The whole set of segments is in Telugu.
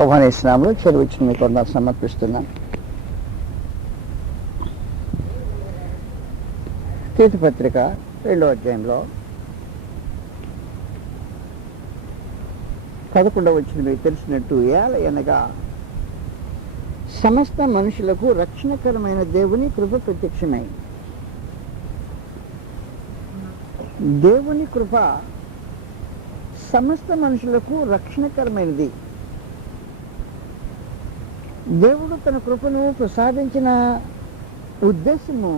ఆహ్వానిస్తున్నాము. చెరువు మీకు వందలు సమర్పిస్తున్నాను. తీతుపత్రిక 2వ అధ్యాయంలో 11వ వచనం మీకు తెలిసినట్టు, ఏలయనగా సమస్త మనుషులకు రక్షణకరమైన దేవుని కృప ప్రత్యక్షమై. దేవుని కృప సమస్త మనుషులకు రక్షణకరమైనది. దేవుడు తన కృపను ప్రసాదించిన ఉద్దేశము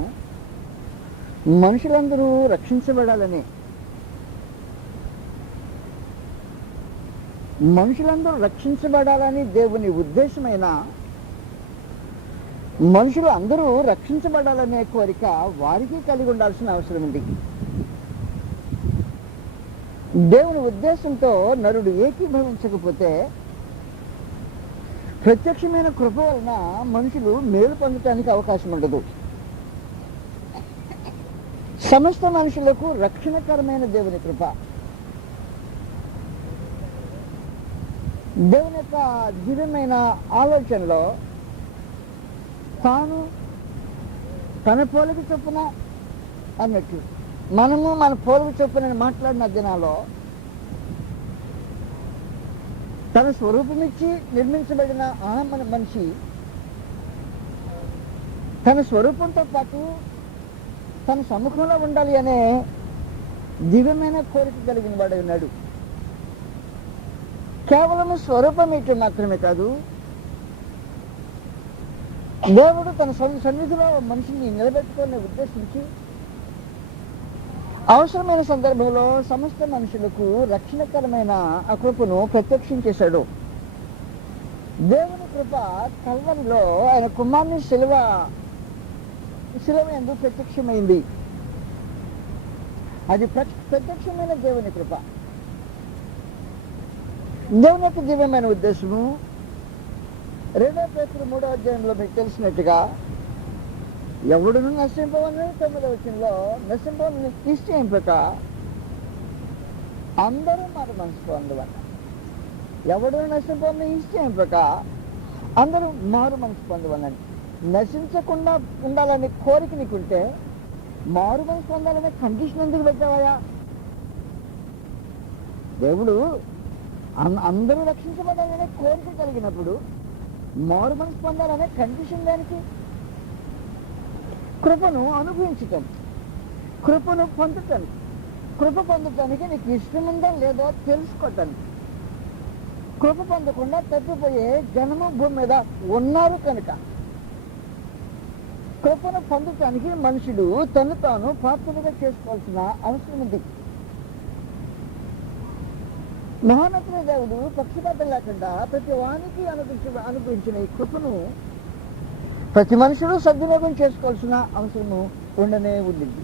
మనుషులందరూ రక్షించబడాలని. మనుషులందరూ రక్షించబడాలని దేవుని ఉద్దేశమైన మనుషులు అందరూ రక్షించబడాలనే కోరిక వారికి కలిగి ఉండాల్సిన అవసరం ఉంది. దేవుని ఉద్దేశంతో నరుడు ఏకీభవించకపోతే ప్రత్యక్షమైన కృప వలన మనుషులు మేలు పొందటానికి అవకాశం ఉండదు. సమస్త మనుషులకు రక్షణకరమైన దేవుని కృప, దేవుని యొక్క దివ్యమైన ఆలోచనలో తాను తన పోలిక చొప్పున అన్నట్టు మనము మన పోలిక చొప్పున మాట్లాడిన దినాల్లో తన స్వరూపమిచ్చి నిర్మించబడిన మన మనిషి తన స్వరూపంతో పాటు తన సముఖంలో ఉండాలి అనే దివ్యమైన కోరిక కలిగిన వాడు ఉన్నాడు. కేవలం స్వరూపం ఇటు మాత్రమే కాదు, దేవుడు తన సన్నిధిలో మనిషిని నిలబెట్టుకొని ఉద్దేశించి అవసరమైన సందర్భంలో సమస్త మనుషులకు రక్షణకరమైన ఆ కృపను ప్రత్యక్షం చేశాడు. దేవుని కృప కల్వరిలో ఆయన కుమారుని శిలువ యందు ప్రత్యక్షమైంది. అది ప్రత్యక్షమైన దేవుని కృప. దేవుని యొక్క దివ్యమైన ఉద్దేశము 2 పేతురు 3వ అధ్యాయంలో మీకు తెలిసినట్టుగా, ఎవడును నశింపవని 9వ వచనంలో నశింపవని నిశ్చయింపక అందరూ మారు మనసు పొందవన్న. ఎవడు నశింపవని నిశ్చయింపక అందరూ మారు మనసు పొందవలని. నశించకుండా ఉండాలనే కోరిక నీకుంటే మారు మనసు పొందాలనే కండిషన్ ఎందుకు పెట్టావా? దేవుడు అందరూ రక్షించబడాలనే కోరిక కలిగినప్పుడు మారు మనసు పొందాలనే కండిషన్ దానికి. కృపను అనుభవించటం, కృపను పొందటానికి, కృప పొందటానికి నీకు ఇష్టముందా లేదో తెలుసుకోవటానికి. కృప పొందకుండా తప్పిపోయే జనము భూమి మీద ఉన్నారు కనుక కృపను పొందటానికి మనుషుడు తను తాను పాత్రలుగా చేసుకోవాల్సిన అవసరం ఉంది. మహోన్నతుల దేవుడు పక్షపాతం లేకుండా ప్రతి వానికి అనుభవించిన ఈ కృపను ప్రతి మనుషుడు సద్వినియోగం చేసుకోవాల్సిన అవసరము ఉండనే ఉండింది.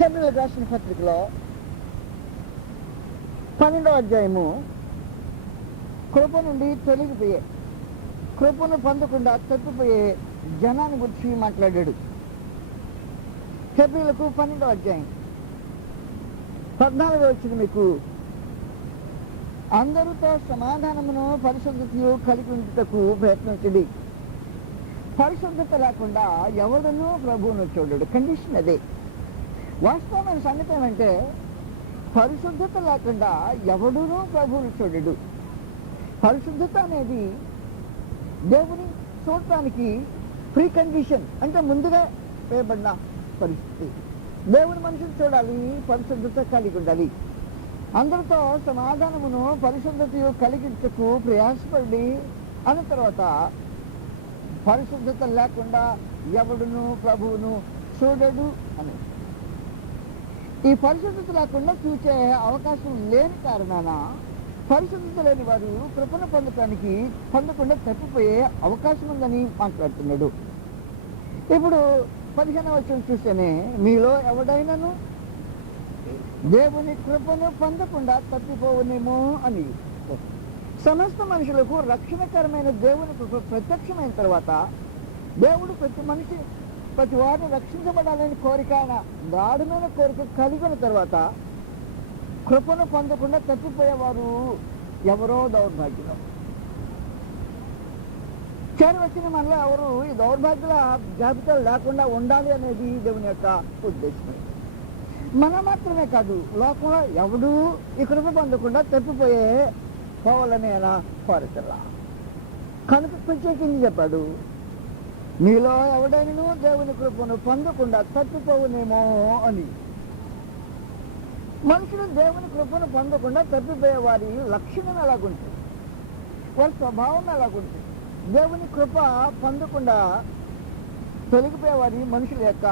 హెబ్రీయులకు రాసిన పత్రికలో 12వ అధ్యాయము కృప నుండి తొలగిపోయే, కృపను పొందకుండా తప్పిపోయే జనాన్ని గురించి మాట్లాడాడు. హెబ్రీయులకు 12వ అధ్యాయం 14వ వచనం మీకు, అందరితో సమాధానమును పరిశుద్ధతయు కలిగి ఉండుటకు ప్రయత్నించండి. పరిశుద్ధత లేకుండా ఎవడనూ ప్రభువును చూడడు. కండిషన్ అదే. వాస్తవమైన సంగతి ఏమంటే పరిశుద్ధత లేకుండా ఎవడునూ ప్రభువును చూడడు. పరిశుద్ధత అనేది దేవుని చూడటానికి ప్రీ కండిషన్, అంటే ముందుగా వేయబడిన పరిస్థితి. దేవుని మనిషిని చూడాలి, పరిశుద్ధత కలిగి ఉండాలి. అందరితో సమాధానమును పరిశుద్ధత కలిగించకు ప్రయాసపడి అన్న తర్వాత పరిశుద్ధత లేకుండా ఎవడును ప్రభువును చూడడు అని. ఈ పరిశుద్ధత లేకుండా చూసే అవకాశం లేని కారణాన పరిశుద్ధత లేని వారు కృపను పొందకుండా తప్పిపోయే అవకాశం ఉందని మాట్లాడుతున్నాడు. ఇప్పుడు 15వ వచనం చూస్తేనే, మీలో ఎవడైనాను దేవుని కృపను పొందకుండా తప్పిపోవనేమో అని. సమస్త మనుషులకు రక్షణకరమైన దేవుని కృప ప్రత్యక్షమైన తర్వాత దేవుడు ప్రతి వారిని రక్షించబడాలని కోరిక, గాఢమైన కోరిక కలిగిన తర్వాత కృపను పొందకుండా తప్పిపోయేవారు ఎవరో దౌర్భాగ్యులు చేరి వచ్చిన మనలో ఎవరు ఈ దౌర్భాగ్యుల జాబితా లేకుండా ఉండాలి అనేది దేవుని యొక్క ఉద్దేశం. మనం మాత్రమే కాదు, లోకంలో ఎవడూ ఈ కృప పొందకుండా తప్పిపోయే పోవాలని ఆయన కోరచల్లా. కనుక ప్రత్యేకించి చెప్పాడు, మీలో ఎవడైనా దేవుని కృపను పొందకుండా తప్పిపోవునేమో అని. మనుషులు దేవుని కృపను పొందకుండా తప్పిపోయే వారి లక్షణం ఎలాగుంటుంది, వారి స్వభావం ఎలాగుంటుంది, దేవుని కృప పొందకుండా తొలగిపోయే వారి మనుషుల యొక్క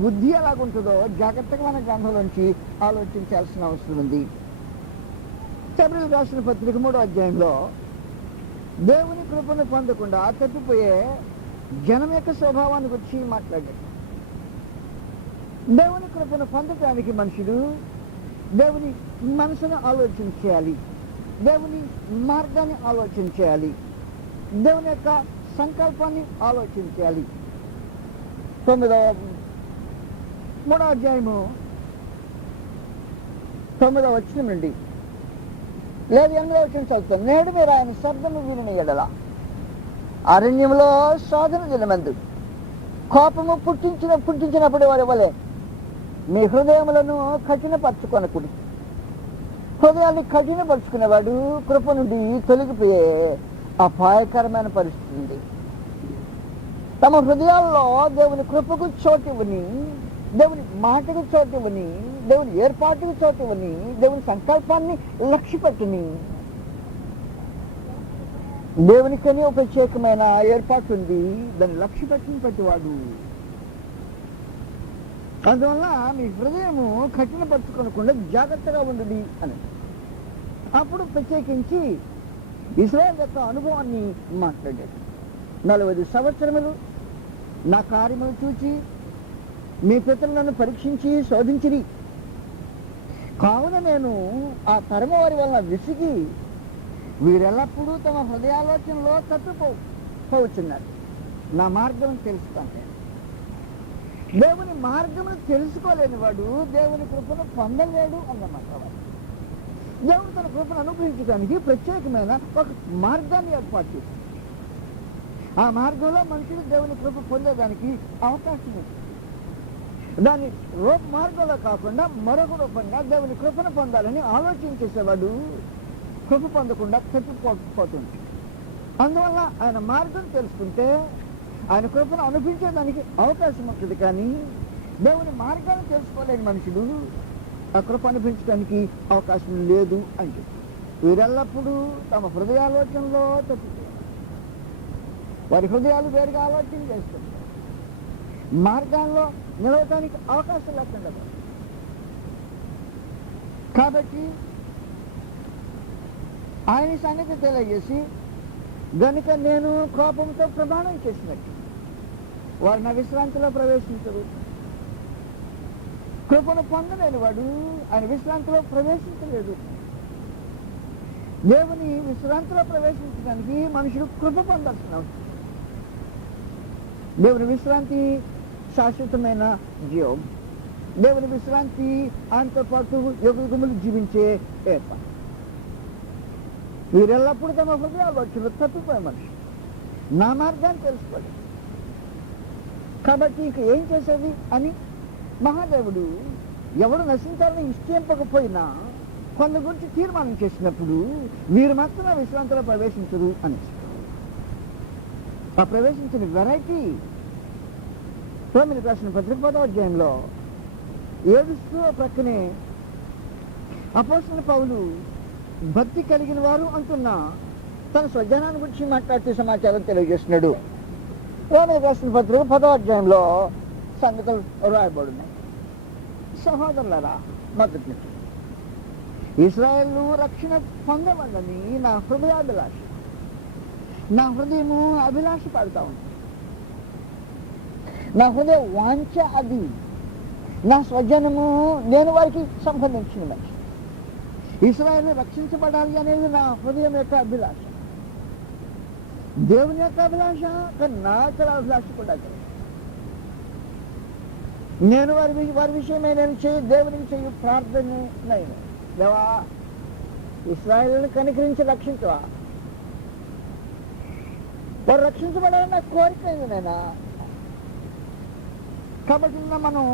బుద్ధి ఎలాగుంటుందో జాగ్రత్తగా మన గ్రంథంలోంచి ఆలోచించాల్సిన అవసరం ఉంది. ఫిబ్రవరి రాసిన పత్రిక 3వ అధ్యాయంలో దేవుని కృపను పొందకుండా తప్పిపోయే జనం యొక్క స్వభావాన్ని గురించి మాట్లాడాడు. దేవుని కృపను పొందటానికి మనుషులు దేవుని మనసును ఆలోచించాలి, దేవుని మార్గాన్ని ఆలోచించాలి, దేవుని యొక్క సంకల్పాన్ని ఆలోచించాలి. 3వ అధ్యాయము 9వ వచనం నుండి లేదు 8వ వచనం చదువుతాం. నేడు మీరు ఆయన శబ్దము విని ఎడల అరణ్యంలో శోధన దినమందు కోపము పుట్టించినప్పుడు వారి వలె మీ హృదయములను కఠినపరచుకొనకుడి. హృదయాన్ని కఠినపరుచుకునేవాడు కృప నుండి తొలగిపోయే అపాయకరమైన పరిస్థితి ఉంది. తమ హృదయాల్లో దేవుని కృపకు చోటివ్వని, దేవుని మాటకు చోటివ్వని, దేవుని ఏర్పాటుకు చోటివ్వని, దేవుని సంకల్పాన్ని లక్ష్య పెట్టుని. దేవునికని ఒక ప్రత్యేకమైన ఏర్పాటు ఉంది, దాన్ని లక్ష్య పెట్టిన ప్రతివాడు. అందువల్ల మీ హృదయము కఠినపరచుకోనకుండా జాగ్రత్తగా ఉండదు అని. అప్పుడు ప్రత్యేకించి ఇశ్రాయేలు యొక్క అనుభవాన్ని మాట్లాడాడు. 40 సంవత్సరములు నా కార్యములు చూచి మీ పితరులను పరీక్షించి శోధించిరి, కావున నేను ఆ తరమ వారి వలన విసిగి వీరెల్లప్పుడూ తమ హృదయాలోచనలో తప్పిపోతున్నారు. నా మార్గం తెలుసుకుంటే దేవుని మార్గమును తెలుసుకోలేని వాడు దేవుని కృపను పొందలేడు అన్నమాట. దేవుడు తన కృపను అనుగ్రహించడానికి ప్రత్యేకమైన ఒక మార్గాన్ని ఏర్పాటు చేశాడు. ఆ మార్గంలో మనుషులు దేవుని కృప పొందేదానికి అవకాశం ఉంది. దాని రూప మార్గంలో కాకుండా మరొక రూపంగా దేవుని కృపను పొందాలని ఆలోచించేసేవాడు కృప పొందకుండా తప్పిపోతుంది. అందువల్ల ఆయన మార్గం తెలుసుకుంటే ఆయన కృపను అనుభవించేదానికి అవకాశం ఉంటుంది. కానీ దేవుని మార్గాన్ని తెలుసుకోలేని మనుషులు ఆ కృప అనుభవించడానికి అవకాశం లేదు అని చెప్పి వీరెల్లప్పుడూ తమ హృదయాలోచనలో తప్పిపోయారు. వారి హృదయాలు వేరుగా ఆలోచన చేస్తున్నారు. మార్గాల్లో నిలవటానికి అవకాశం లేకుండా. కాబట్టి ఆయన సంగతి తెలియజేసి, గనుక నేను కోపంతో ప్రమాణం చేసినట్టు వారు నా విశ్రాంతిలో ప్రవేశించరు. కృపను పొందలేని వాడు ఆయన విశ్రాంతిలో ప్రవేశించలేదు. దేవుని విశ్రాంతిలో ప్రవేశించడానికి మనుషులు కృప పొందాల్సిన అవసరం. దేవుని విశ్రాంతి శాశ్వతమైన జీవం. దేవుని విశ్రాంతి ఆయనతో పాటు యుగములు జీవించే ఏర్పాటు. వీరెల్లప్పుడు తమ హృదయాలు తప్పిపోయే మనిషి నా మార్గాన్ని తెలుసుకోలేదు. కాబట్టి ఇక ఏం చేసేది అని మహాదేవుడు ఎవడు నశించాలని ఇష్టంపకపోయినా కొంత గురించి తీర్మానం చేసినప్పుడు వీరు మాత్రం విశ్రాంతిలో ప్రవేశించరు అని. ఆ ప్రవేశించిన వెరైటీ రోమీయులకు రాసిన పత్రిక 10వ అధ్యాయంలో ఏడుస్తూ ప్రక్కనే అపోస్తలుడైన పౌలు భక్తి కలిగిన వారు అంటున్న తన స్వజనాన్ని గురించి మాట్లాడుతూ సమాచారం తెలియజేస్తున్నాడు. రోమీయులకు రాసిన పత్రిక 10వ అధ్యాయంలో సంగతులు రాయబడున్నాయి. సహోదరులారా, మొదటి ఇశ్రాయేలు రక్షణ పొందవలని నా హృదయాభిలాష, నా హృదయము అభిలాష పడుతూ ఉంది. నా హృదయ వాంఛ అది. నా స్వజనము నేను వారికి సంబంధించిన మనిషి. ఇశ్రాయేలు రక్షించబడాలి అనేది నా హృదయం యొక్క అభిలాష. దేవుని యొక్క అభిలాష, కానీ నా యొక్క అభిలాష కూడా. నేను వారి విషయమై నేను దేవునికి చేయు ప్రార్థన దేవా ఇశ్రాయేలును కనికరించి రక్షించవా? వారు రక్షించబడాలని నాకు కోరిక అయింది నేనా. కాబట్టి మనం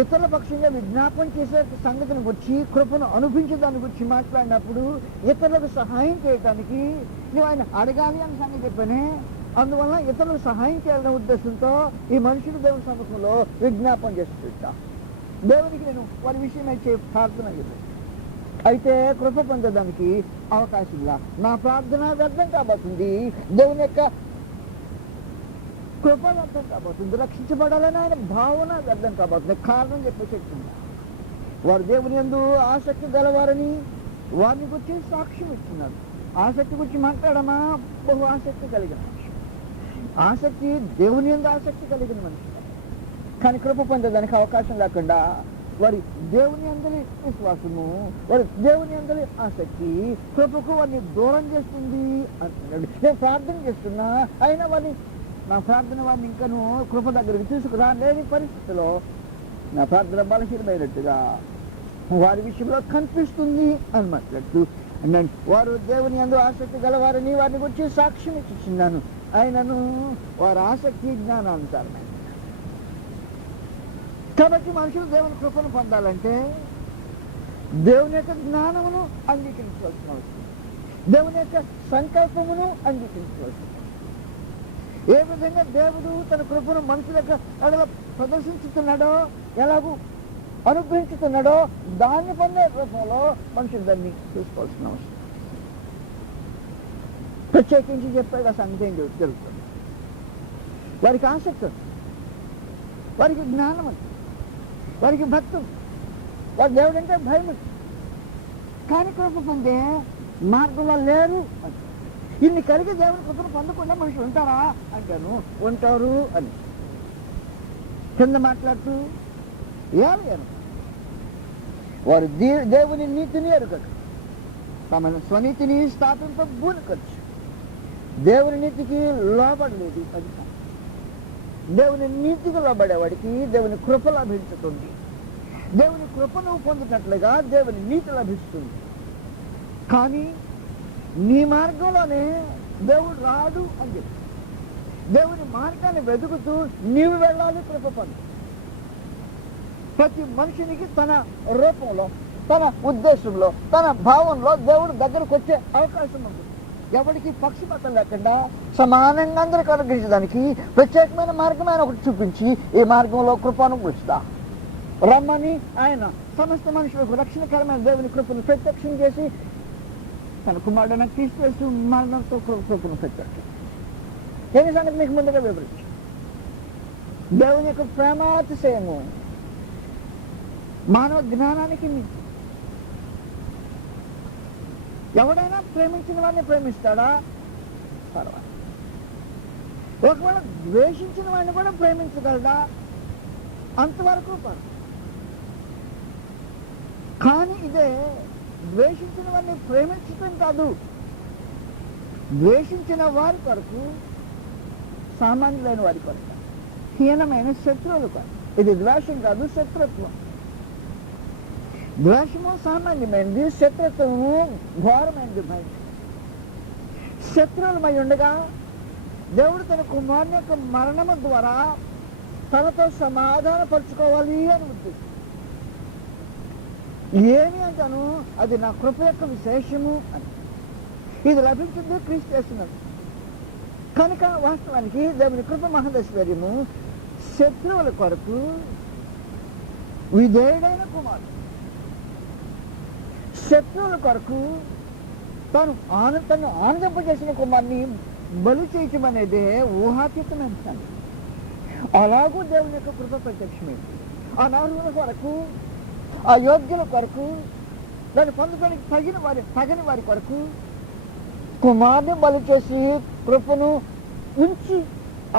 ఇతరుల పక్షంగా విజ్ఞాపన చేసే సంగతిని గురించి, కృపను అనుభవించే దాని గురించి మాట్లాడినప్పుడు ఇతరులకు సహాయం చేయడానికి నువ్వు ఆయన అడగాలి అని సంగతి చెప్పానే. అందువల్ల ఇతరులకు సహాయం చేయాలనే ఉద్దేశంతో ఈ మనుషుడు దేవుని సముఖంలో విజ్ఞాపన చేస్తుంటా. దేవునికి నేను వారి విషయమై ప్రార్థన చేస్తాను. అయితే కృప పొందడానికి అవకాశం ఇలా. నా ప్రార్థన వ్యర్థం కాబోతుంది, దేవుని యొక్క కృప వ్యర్థం కాబోతుంది, రక్షించబడాలని ఆయన భావన వ్యర్థం కాబోతుంది. కారణం చెప్పే చెప్తున్నా, వారు దేవుని యందు ఆసక్తి గలవారని వారిని గురించి సాక్ష్యం ఇస్తున్నారు. ఆసక్తి గురించి మాట్లాడమా? బహు ఆసక్తి కలిగిన మనిషి, ఆసక్తి దేవుని యందు ఆసక్తి కలిగిన మనిషి, కానీ కృప పొందడానికి అవకాశం లేకుండా వారి దేవుని అందరి విశ్వాసము, వారి దేవుని అందరి ఆసక్తి కృపకు వారిని దూరం చేస్తుంది అంటున్నాడు. నేను ప్రార్థన చేస్తున్నా, అయినా వారిని, నా ప్రార్థన వారిని ఇంకను కృప దగ్గరికి తీసుకురా లేని పరిస్థితిలో నా ప్రార్థన బలహీనమైనట్టుగా వారి విషయంలో కనిపిస్తుంది అని మాట్లాడుతూ అన్నాడు. వారు దేవుని యందు ఆసక్తి గలవారని వారిని గురించి సాక్ష్యం ఇచ్చిన్నాను, ఆయనను వారి ఆసక్తి జ్ఞానానుసారమైన. కాబట్టి మనుషులు దేవుని కృపను పొందాలంటే దేవుని యొక్క జ్ఞానమును అంగీకరించవలసిన అవసరం, దేవుని యొక్క సంకల్పమును అంగీకరించవలసిన. ఏ విధంగా దేవుడు తన కృపను మనుషుల యొక్క అడగ ప్రదర్శించుతున్నాడో, ఎలాగూ అనుగ్రహించుతున్నాడో దాన్ని పొందే రూపంలో మనుషులు దాన్ని చూసుకోవాల్సిన అవసరం. ప్రత్యేకించి చెప్పేది ఆ సంగతి ఏం జరుగుతుంది. వారికి ఆసక్తి ఉంది, వారికి జ్ఞానం ఉంది, వారికి భక్తి ఉంది, వారి దేవుడు అంటే భయం ఉంది, కానీ కృప పొందే మార్గంలో లేరు అని. ఇన్ని కలిగి దేవుని కృపను పొందకుండా మనుషులు ఉంటారా అంటాను, ఉంటారు అని కింద మాట్లాడుతూ ఏమయ్యారు. వారు దేవుని నీతిని ఎరుగక తమ స్వనీతిని స్థాపింపబూనుకొచ్చు. దేవుని నీతికి లోబడలేదు. అది దేవుని నీతికి లోబడేవాడికి దేవుని కృప లభించుతుంది. దేవుని కృపను పొందినట్లుగా దేవుని నీతి లభిస్తుంది. కానీ నీ మార్గంలోనే దేవుడు రాడు అని చెప్పి దేవుని మార్గాన్ని వెతుకుతూ నీవు వెళ్ళాలి కృప పొంది. ప్రతి మనిషినికి తన రూపంలో, తన ఉద్దేశంలో, తన భావంలో దేవుడు దగ్గరకు వచ్చే అవకాశం ఉంది. ఎవరికి పక్షపాతం లేకుండా సమానంగా అందరికి అనుగ్రహించడానికి ప్రత్యేకమైన మార్గం ఆయన ఒకటి చూపించి ఈ మార్గంలో కృపను గుర్చుదా రమ్మని ఆయన సమస్త మనుషులకు రక్షణకరమైన దేవుని కృపను ప్రత్యక్షం చేసి తన కుమారుడైన క్రీస్తు మరణంతో కృపను ప్రత్యక్షం. ఏమి సంగతి మీకు ముందుగా వివరించి, దేవుని యొక్క ప్రేమాతిశయము మానవ జ్ఞానానికి మించి. ఎవడైనా ప్రేమించిన వాడిని ప్రేమిస్తాడా? పర్వాలేదు. ఒకవేళ ద్వేషించిన వాడిని కూడా ప్రేమించగలడా? అంతవరకు పర్వాలేదు. కానీ ఇదే ద్వేషించిన వారిని ప్రేమించటం కాదు, ద్వేషించిన వారి కొరకు, సామాన్యులైన వారి కొరకు, హీనమైన శత్రువుల కొరకు. ఇది ద్వేషం కాదు, శత్రుత్వం. ద్వేషము సామాన్యమైనది, శత్రుత్వము ఘోరమైనది. శత్రువులమై ఉండగా దేవుడు తన కుమారుని యొక్క మరణము ద్వారా తనతో సమాధానపరుచుకోవాలి అని ఉద్దేశం. ఏమి అంటాను, అది నా కృప యొక్క విశేషము అని. ఇది లభించింది క్రీస్తు యేసునందు. కనుక వాస్తవానికి దేవుని కృప మహదైశ్వర్యము శత్రువుల కొరకు విధేయుడైన కుమారుడు, శత్రువుల కొరకు తను ఆనందింపజేసిన కుమారుని బలి చేయటం అనేది ఊహాతీతమైన సంగతి. అలాగూ దేవుని యొక్క కృప ప్రత్యక్షమైంది. ఆ నరుల కొరకు, ఆ యోగ్యుల కొరకు, దాన్ని పొందడానికి తగిన వారి కొరకు కుమారుని బలి చేసి కృపను ఉంచి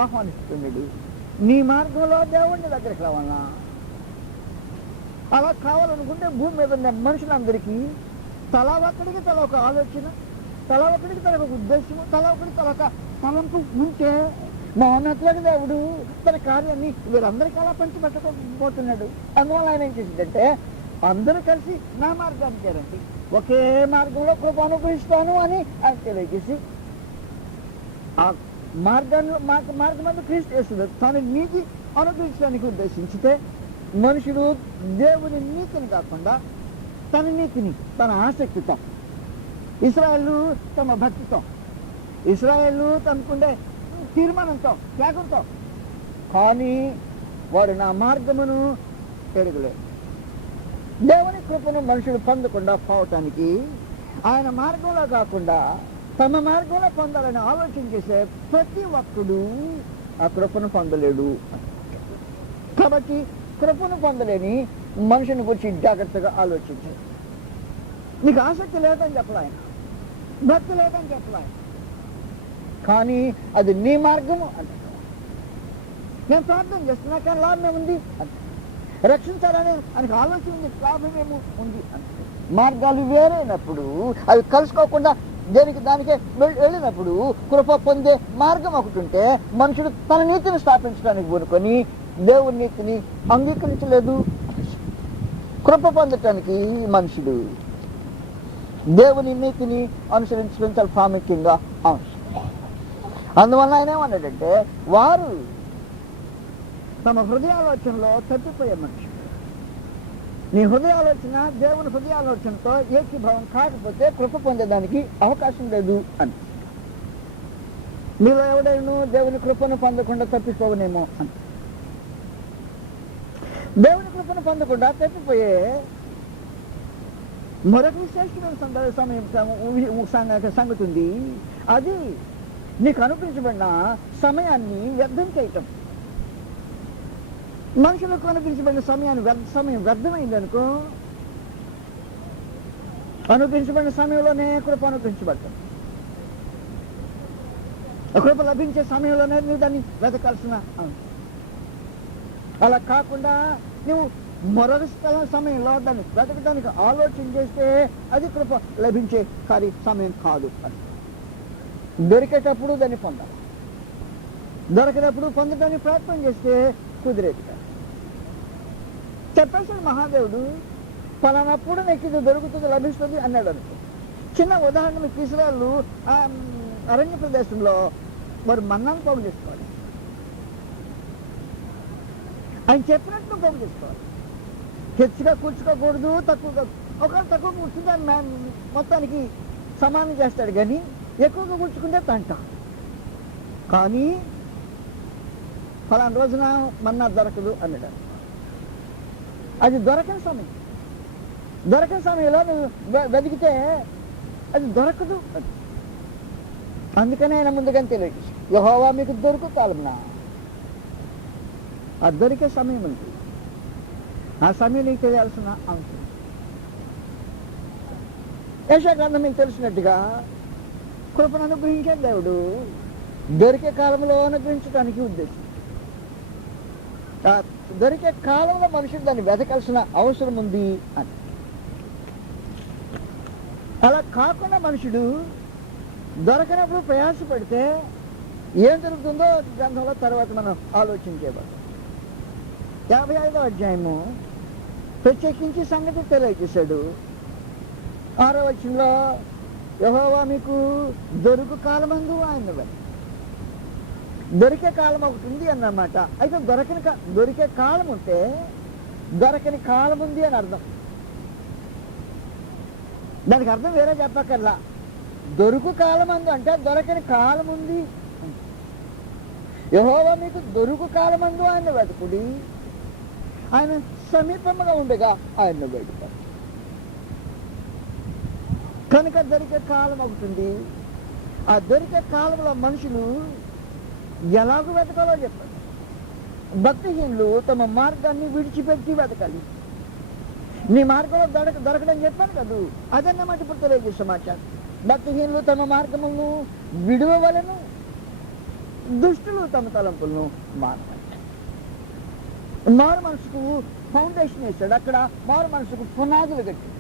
ఆహ్వానిస్తున్నాడు. నీ మార్గంలో దేవుడిని దగ్గరికి రావాలా? అలా కావాలనుకుంటే భూమి మీద ఉన్న మనుషులందరికీ తలా ఒక్కడికి తల ఒక ఆలోచన, తలా ఒక్కడికి తల ఒక ఉద్దేశము, తలా ఒకటి తల ఒక తలంపు ఉంటే మహోన్నతులకు దేవుడు తన కార్యాన్ని వీరందరికీ అలా పంచిపెట్టకపోతున్నాడు. అందువల్ల ఆయన ఏం చేసిందంటే అందరూ కలిసి నా మార్గానికి రండి, ఒకే మార్గంలో కృప అనుభవిస్తాను అని ఆయన తెలియజేసి ఆ మార్గమందు క్రీస్తు యేసు తన నీతి అనుభవించడానికి ఉద్దేశించితే మనుషుడు దేవుని నీతిని కాకుండా తన నీతిని, తన ఆసక్తితో, ఇశ్రాయేలు తమ భక్తితో, ఇశ్రాయేలు తమకుండే తీర్మానంతో, త్యాగంతో, కానీ వాడు నా మార్గమును ఎరగలేదు. దేవుని కృపను మనుషుడు పొందకుండా పోవటానికి ఆయన మార్గంలో కాకుండా తమ మార్గంలో పొందాలని ఆలోచన చేసే ప్రతి ఒక్కడు ఆ కృపను పొందలేడు. కాబట్టి కృపను పొందలేని మనుషుని గురించి జాగ్రత్తగా ఆలోచించారు. నీకు ఆసక్తి లేదని చెప్పలే ఆయన, భక్తి లేదని చెప్పలే ఆయన, కానీ అది నీ మార్గము అంటే నేను ప్రార్థన చేస్తున్నా కానీ లాభం ఏముంది అంటే, రక్షించాలని ఆయనకు ఆలోచన ఉంది, లాభం ఏమో ఉంది అంటే. మార్గాలు వేరైనప్పుడు అవి కలుసుకోకుండా దానికే వెళ్ళినప్పుడు కృప పొందే మార్గం ఒకటి ఉంటే మనుషుడు తన నీతిని స్థాపించడానికి పూనుకొని దేవుని నీతిని అంగీకరించలేదు. కృప పొందటానికి మనుషుడు దేవుని నీతిని అనుసరించడం చాలా ప్రాముఖ్యంగా అవసరం. అందువల్ల ఆయన ఏమన్నాడంటే, వారు తమ హృదయాలోచనలో తప్పిపోయే మనుషుడు. నీ హృదయాలోచన దేవుని హృదయాలోచనతో ఏకీభావం కాకపోతే కృప పొందేదానికి అవకాశం లేదు అని. మీలో ఎవడైనా దేవుని కృపను పొందకుండా తప్పిపోవనేమో అని. దేవుని కృపను పొందకుండా తప్పిపోయే మరొక విశేషమైన సంగతి ఉంది. అది నీకు అనుగ్రహించబడిన సమయాన్ని వ్యర్థం చేయటం. మనుషులకు అనుగ్రహించబడిన సమయం వ్యర్థమైంది అనుకో, అనుగ్రహించబడిన సమయంలోనే కృప అనుగ్రహించబడతాం. కృప లభించే సమయంలోనే నువ్వు దాన్ని వెతకాల్సిన అలా కాకుండా నువ్వు మరొక సమయంలో దాన్ని వెతకడానికి ఆలోచన చేస్తే అది కృప లభించే సమయం కాదు అని. దొరికేటప్పుడు దాన్ని పొందాలి, దొరికేటప్పుడు పొందడానికి ప్రయత్నం చేస్తే కుదిరేది కాదు. చెప్పేసాడు మహాదేవుడు, పలానప్పుడు నీకు ఇది దొరుకుతుంది, లభిస్తుంది అన్నాడు అనుకో. చిన్న ఉదాహరణ మీకు ఇశ్రాయేలు అరణ్య ప్రదేశంలో వారు మన్నాను పోగు చేసుకోవాలి. ఆయన చెప్పినట్టు పోగు చేసుకోవాలి. హెచ్చుగా కూర్చుకోకూడదు, తక్కువగా. ఒకవేళ తక్కువ కూర్చుంటే మొత్తానికి సమానం చేస్తాడు, కానీ ఎక్కువగా కూర్చుకుంటే తంట. కానీ ఫలానా రోజున మన్నా దొరకదు అన్నాడు. అది దొరకని సమయంలో నువ్వు వెతికితే అది దొరకదు. అందుకనే ఆయన ముందుగానే తెలియదు, యెహోవా మీకు దొరుకు కాలమున. ఆ దొరికే సమయం ఉంది, ఆ సమయం నీకు తెలియాల్సిన అవసరం. యెషయా గ్రంథం మీకు తెలిసినట్టుగా కృపను అనుగ్రహించే దేవుడు దొరికే కాలంలో అనుగ్రహించడానికి ఉద్దేశం. దొరికే కాలంలో మనుషులు దాన్ని వెతకాల్సిన అవసరం ఉంది అని. అలా కాకుండా మనుషుడు దొరకనప్పుడు ప్రయాసపడితే ఏం జరుగుతుందో గ్రంథంలో తర్వాత మనం ఆలోచించేవాడు. 55వ అధ్యాయము ప్రత్యేకించి సంగతి తెలియజేశాడు. 6వ వచనంలో యెహోవా మీకు దొరుకు కాలమందు ఆయన దొరికే కాలం ఒకటి ఉంది అన్నమాట. అయితే దొరికే కాలం ఉంటే దొరకని కాలం ఉంది అని అర్థం. దానికి అర్థం వేరే చెప్పక్కర్లా. దొరుకు కాలమందు అంటే దొరకని కాలం ఉంది. యెహోవా మీకు దొరుకు కాలమందు ఆయన వెతుకుడి, ఆయన సమీపంగా ఉండగా ఆయన వెతుకుతారు. కనుక దొరికే కాలం ఒకటి ఉంది. ఆ దొరికే కాలంలో మనుషులు ఎలాగూ వెతకాలో చెప్పారు. భక్తిహీనులు తమ మార్గాన్ని విడిచిపెట్టి వెతకాలి. నీ మార్గంలో దొరకడం చెప్పాను కదా, అదన్నమాట ఇప్పుడు తెలియజేసే సమాచారం. భక్తిహీనులు తమ మార్గములను విడువవలను, దుష్టులు తమ తలంపులను మారవాలి. మారు మనసుకు ఫౌండేషన్ వేశాడు, అక్కడ మారు మనసుకు పునాదులు కట్టాడు.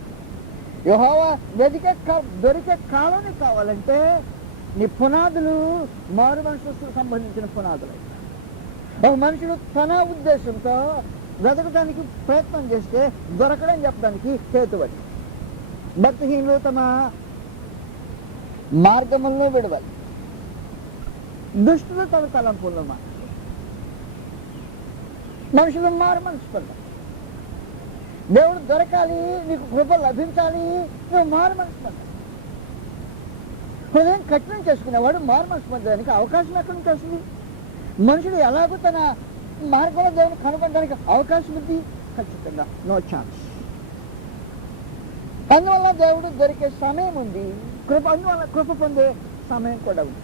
యెహోవా దొరికే కాలం కావాలంటే నీ పునాదులు మారు మనసుకు సంబంధించిన పునాదులు. ఒక మనుషుడు తన ఉద్దేశంతో వెతకడానికి ప్రయత్నం చేస్తే దొరకడం చెప్పడానికి హేతువది. భక్తిహీనులు తమ మార్గములను విడవాలి, దుష్టులు తమ తలంపులను మాట. మనుషులు మారు మనసు పడ్డారు. దేవుడు దొరకాలి, నీకు కృప లభించాలి, నువ్వు మారు మనసు పడ్డావు. హృదయం కఠినం చేసుకునేవాడు మారు మనసు పొందడానికి అవకాశం ఎక్కడి నుంచి వస్తుంది? మనుషుడు ఎలాగో తన మార్గంలో దేవుని కనుగొనడానికి అవకాశం ఉంది? ఖచ్చితంగా నో ఛాన్స్. అందువల్ల దేవుడు దొరికే సమయం ఉంది, అందువల్ల కృప పొందే సమయం కూడా ఉంది.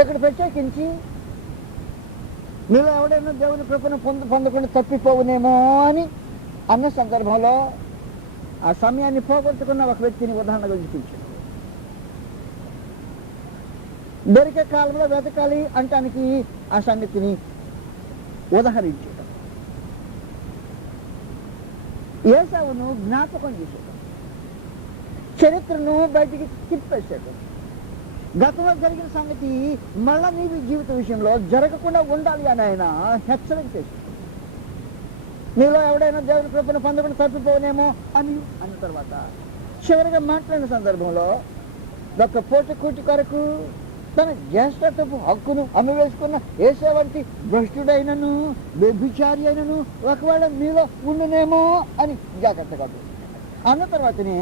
ఇక్కడ ప్రత్యేకించి మీలో ఎవడైనా దేవుని కృపను పొందకుండా తప్పిపోవునేమో అని అన్న సందర్భంలో ఆ సమయాన్ని పోగొట్టుకున్న ఒక వ్యక్తిని ఉదాహరణగా చూపించాడు. దొరికే కాలంలో వెతకాలి అంటానికి ఆ సంగతిని ఉదాహరించాడు. ఏసావును జ్ఞాపకం చేశాడు, చరిత్రను బయటికి తిప్పేశాడు. గతంలో జరిగిన సంగతి మళ్ళా నీ జీవిత విషయంలో జరగకుండా ఉండాలి అని ఆయన హెచ్చరిక చేశాడు. నీలో ఎవడైనా దేవుని కృపను పొందకుండా తప్పిపోనేమో అని అన్న తర్వాత చివరిగా మాట్లాడిన సందర్భంలో ఒక పూటకూటి కొరకు తన జ్యేష్ఠత్వపు హక్కును అమ్మివేసుకున్న ఏసే వంటి భ్రష్టుడైనను వ్యభిచారి అయినను ఒకవేళ మీలో ఉండునేమో అని జాగ్రత్తగా అన్న తర్వాతనే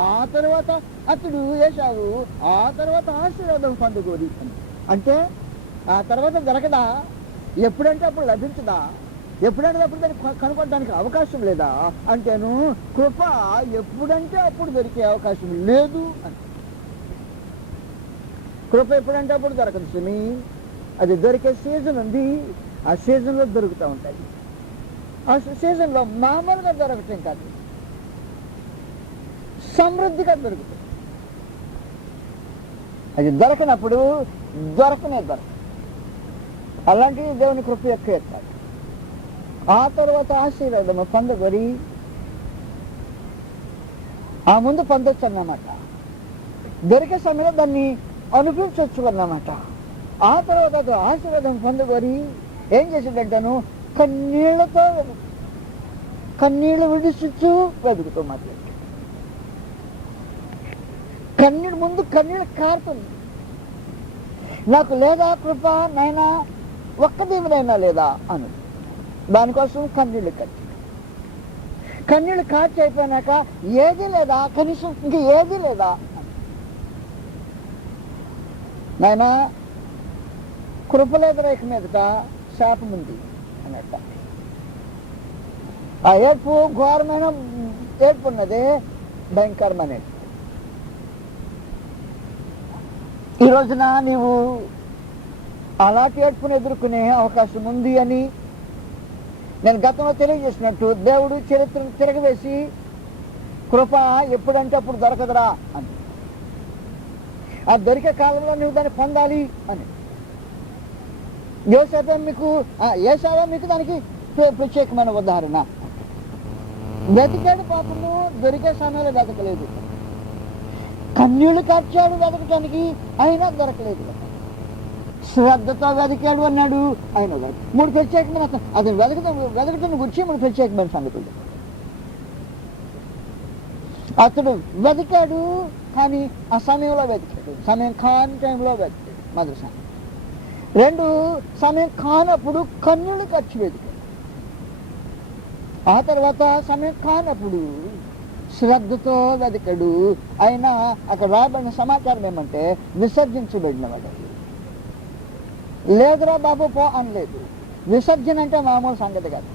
ఆ తర్వాత అతడు ఏసావు ఆ తర్వాత ఆశీర్వాదం పొందుకోది అంటే ఆ తర్వాత దొరకదా? ఎప్పుడంటే అప్పుడు లభించదా? ఎప్పుడంటే అప్పుడు దాన్ని కనుగొనడానికి అవకాశం లేదా అంటేను కృప ఎప్పుడంటే అప్పుడు దొరికే అవకాశం లేదు అని. కృప ఎప్పుడంటే అప్పుడు దొరకదు సుమి, అది దొరికే సీజన్ ఉంది, ఆ సీజన్లో దొరుకుతూ ఉంటుంది. ఆ సీజన్లో మామూలుగా దొరకటం కాదు, సమృద్ధిగా దొరుకుతుంది. అది దొరకనప్పుడు దొరకనే దొరకదు. అలాంటిది దేవుని కృప ఎక్కువ ఎత్తాడు. ఆ తర్వాత ఆశీర్వాదము పొందగొరి ఆ ముందు పొందొచ్చు అన్నమాట. దొరికే సమయంలో దాన్ని అనుభవించవచ్చు అన్నమాట. ఆ తర్వాత ఆశీర్వాదం పొందగొరి ఏం చేసాడంటాను, కన్నీళ్ళు విడిచిచ్చు వెతుకుతూ మాట్లాడు. ముందు కన్నీళ్ళు కారుతుంది. నాకు లేదా కృప నాయనా, ఒక్క దేవుడైనా లేదా అను. దానికోసం కన్నీళ్ళు కార్చి అయిపోయినాక ఏది లేదా, కనీసం ఇంక ఏది లేదా నాయనా, కృప లేదు రేఖ మీదట శాపం ఉంది అన్నట్ట. ఆ ఏడ్పు ఘోరమైన ఏడ్పు ఉన్నది, భయంకరమైన ఏడ్పు. ఈ రోజున నీవు అలాంటి ఏడ్పును ఎదుర్కొనే అవకాశం ఉంది అని నేను గతంలో తెలియజేసినట్టు దేవుడు చరిత్రను తిరగవేసి కృప ఎప్పుడంటే అప్పుడు దొరకదురా అని, ఆ దొరికే కాలంలో నువ్వు దాన్ని పొందాలి అని. ఏసావా మీకు దానికి ప్రత్యేకమైన ఉదాహరణ. వెతికాడు పాపము, దొరికే సమయంలో వెతకలేదు. కన్నీళ్లు కార్చాడు వెతకటానికి, అయినా దొరకలేదు. శ్రద్ధతో వెతికాడు అన్నాడు, ఆయన మూడు ప్రత్యేకమైన అతను వెతకటం గురించి మూడు ప్రత్యేకమైన సంగతులు. అతడు వెతికాడు కానీ ఆ సమయంలో వెతికాడు, సమయం కాని టైంలో వెతికాడు మొదటి సమయం. రెండు, సమయం కానప్పుడు కన్నులు ఖర్చు వెతికాడు. ఆ తర్వాత సమయం కానప్పుడు శ్రద్ధతో వెతికాడు. అయినా అక్కడ రాబడిన సమాచారం ఏమంటే విసర్జించబడినవాడు. లేదురా బాబు పో అనలేదు. విసర్జన అంటే మామూలు సంగతి కాదు.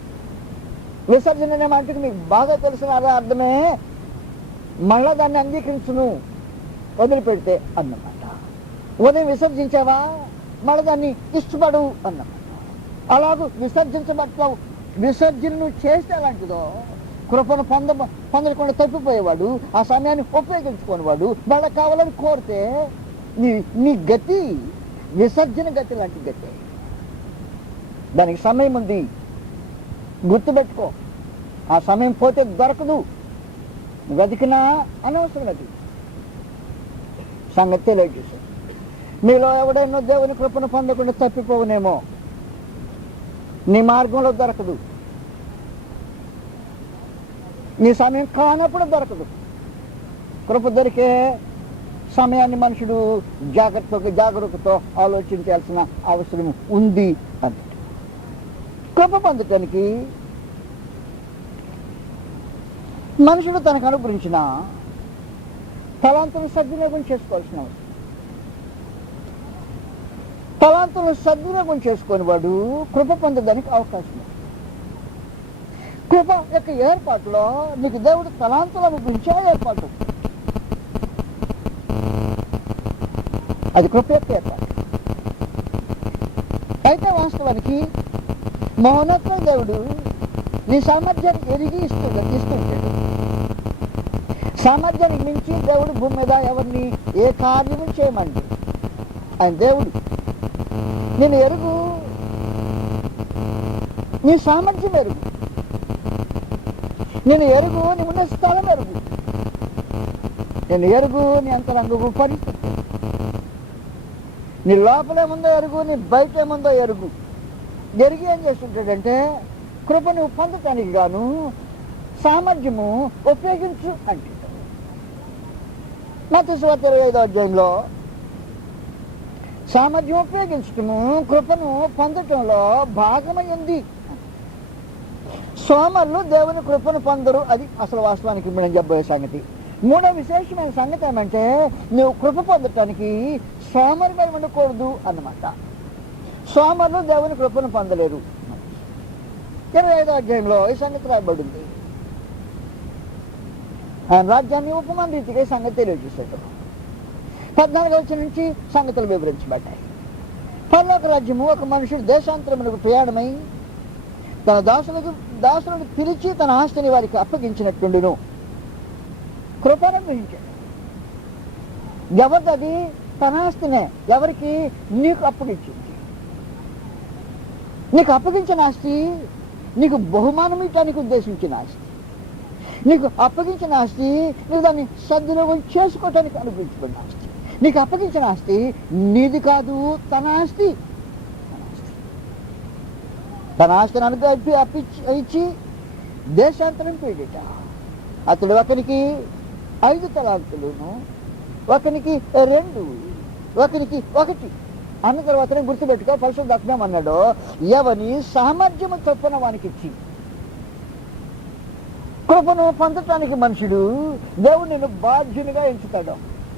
విసర్జన అనే మాటకి మీకు బాగా తెలిసిన అర్థమే మళ్ళా దాన్ని అంగీకరించును వదిలిపెడితే అన్నమాట. ఉదయం విసర్జించావా, మళ్ళీ దాన్ని ఇష్టపడు అన్నమాట. అలాగూ విసర్జించబడతావు. విసర్జన నువ్వు చేస్తే అలాంటిదో కృపను పొందకుండా తప్పిపోయేవాడు, ఆ సమయాన్ని ఉపయోగించుకునేవాడు, మళ్ళీ కావాలని కోరితే నీ గతి విసర్జన గతి లాంటి గతి. దానికి సమయం ఉంది, గుర్తుపెట్టుకో. ఆ సమయం పోతే దొరకదు, వెతికినా అనవసరం. అది సంగతి తెలియజేశాడు. మీలో ఎవడైనా దేవుని కృపను పొందకుండా తప్పిపోవునేమో, నీ మార్గంలో దొరకదు. నీ సమయం కానప్పుడు దొరకదు. కృప దొరికే సమయాన్ని మనుషుడు జాగ్రత్తతో ఆలోచించాల్సిన అవసరం ఉంది అని. కృప పొందటానికి మనుషుడు తనకు అనుగ్రహించిన తలాంతులను సద్వినియోగం చేసుకోవాల్సిన అవసరం. తలాంతులను సద్వినియోగం చేసుకుని వాడు కృప పొందడానికి అవకాశం. కృప యొక్క ఏర్పాటులో నీకు దేవుడు తలాంతులు అనుగ్రహించే ఏర్పాటు, అది కృప యొక్క ఏర్పాటు. అయితే వాస్తవానికి మహోన్నత దేవుడు నీ సామర్థ్యాన్ని ఎరిగి ఇస్తుంటాడు. సామర్థ్యానికి మించి దేవుడు భూమి మీద ఎవరిని ఏ కార్యము చేయమండి. ఆయన దేవుడు నేను ఎరుగు, నీ సామర్థ్యం ఎరుగు, నేను ఎరుగు, నీ ఉన్న స్థలం ఎరుగు, నేను ఎరుగు నీ అంతరంగపు పరిస్థితి, నీ లోపలేముందో ఎరుగు, నీ బయట ఏముందో ఎరుగు. ఎరిగి ఏం చేస్తుంటాడంటే కృప నువ్వు పొందటానికి గాను సామర్థ్యము ఉపయోగించు అంటే. మత్తయి సువార్త 25వ అధ్యాయంలో సామర్థ్యం ఉపయోగించటము కృపను పొందటంలో భాగమైంది. సోమరులు దేవుని కృపను పొందరు, అది అసలు వాస్తవానికి నేను చెప్పబోయే సంగతి. మూడో విశేషమైన సంగతి ఏమంటే నువ్వు కృప పొందటానికి సోమరిగా ఉండకూడదు అన్నమాట. సోమరులు దేవుని కృపను పొందలేరు. 25వ అధ్యాయంలో ఈ సంగతి రాయబడింది. ఆయన రాజ్యాన్ని ఉపమాన రీతిగా ఈ సంగతి తెలియజేశాడు. 14వ వచనం నుంచి సంగతులు వివరించబడ్డాయి. పరలోక రాజ్యము ఒక మనుషుడు దేశాంతరమునకు ప్రయాణమై తన దాసులను పిలిచి తన ఆస్తిని వారికి అప్పగించినట్టుండును. కృపను గ్రహించాడు. ఎవరిది? తన ఆస్తినే. ఎవరికి? నీకు అప్పగించింది. నీకు అప్పగించిన ఆస్తి నీకు బహుమానం ఇవ్వటానికి ఉద్దేశించిన ఆస్తి. నీకు అప్పగించిన ఆస్తి నువ్వు దాన్ని సద్వినియోగం చేసుకోవటానికి అనుగ్రహించబడిన ఆస్తి. నీకు అప్పగించిన ఆస్తి నీది కాదు, తన ఆస్తి. తన ఆస్తిని ఇచ్చి దేశాంతరం పోయిట. అతడు ఒకరికి 5 తలాంతులను, ఒకరికి 2, ఒకరికి 1 అన్న తర్వాతనే గుర్తుపెట్టుకో పరిశుద్ధాత్మ అన్నాడు ఎవని సామర్థ్యము చొప్పున వానికి ఇచ్చి. కృపను పొందటానికి మనుషుడు దేవుడు నిన్ను బాధ్యునిగా ఎంచుతాడు.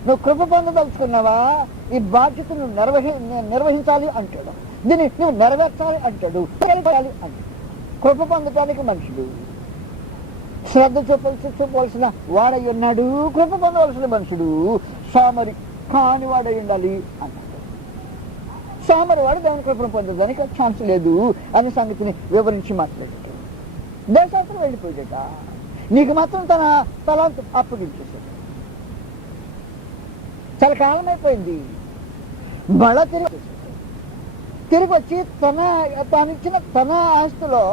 నువ్వు కృప పొందదలుచుకున్నావా, ఈ బాధ్యతను నిర్వహించాలి అంటాడు, దీన్ని నువ్వు నెరవేర్చాలి అంటాడు, అంటాడు. కృప పొందటానికి మనుషుడు శ్రద్ధ చూపవలసిన వాడై ఉన్నాడు. కృప పొందవలసిన మనుషుడు సోమరి కాని వాడై ఉండాలి అన్నాడు. సోమరి వాడు దేవుని కృపను పొందడానికి ఛాన్స్ లేదు అనే సంగతిని వివరించి మాట్లాడాడు. దేశాంతరం వెళ్ళిపోయాడట. నీకు మాత్రం తన తలాంతు అప్పగించేశాడు. చాలా కాలం అయిపోయింది. మళ్ళా తిరిగి వచ్చి తానిచ్చిన తన ఆస్తిలో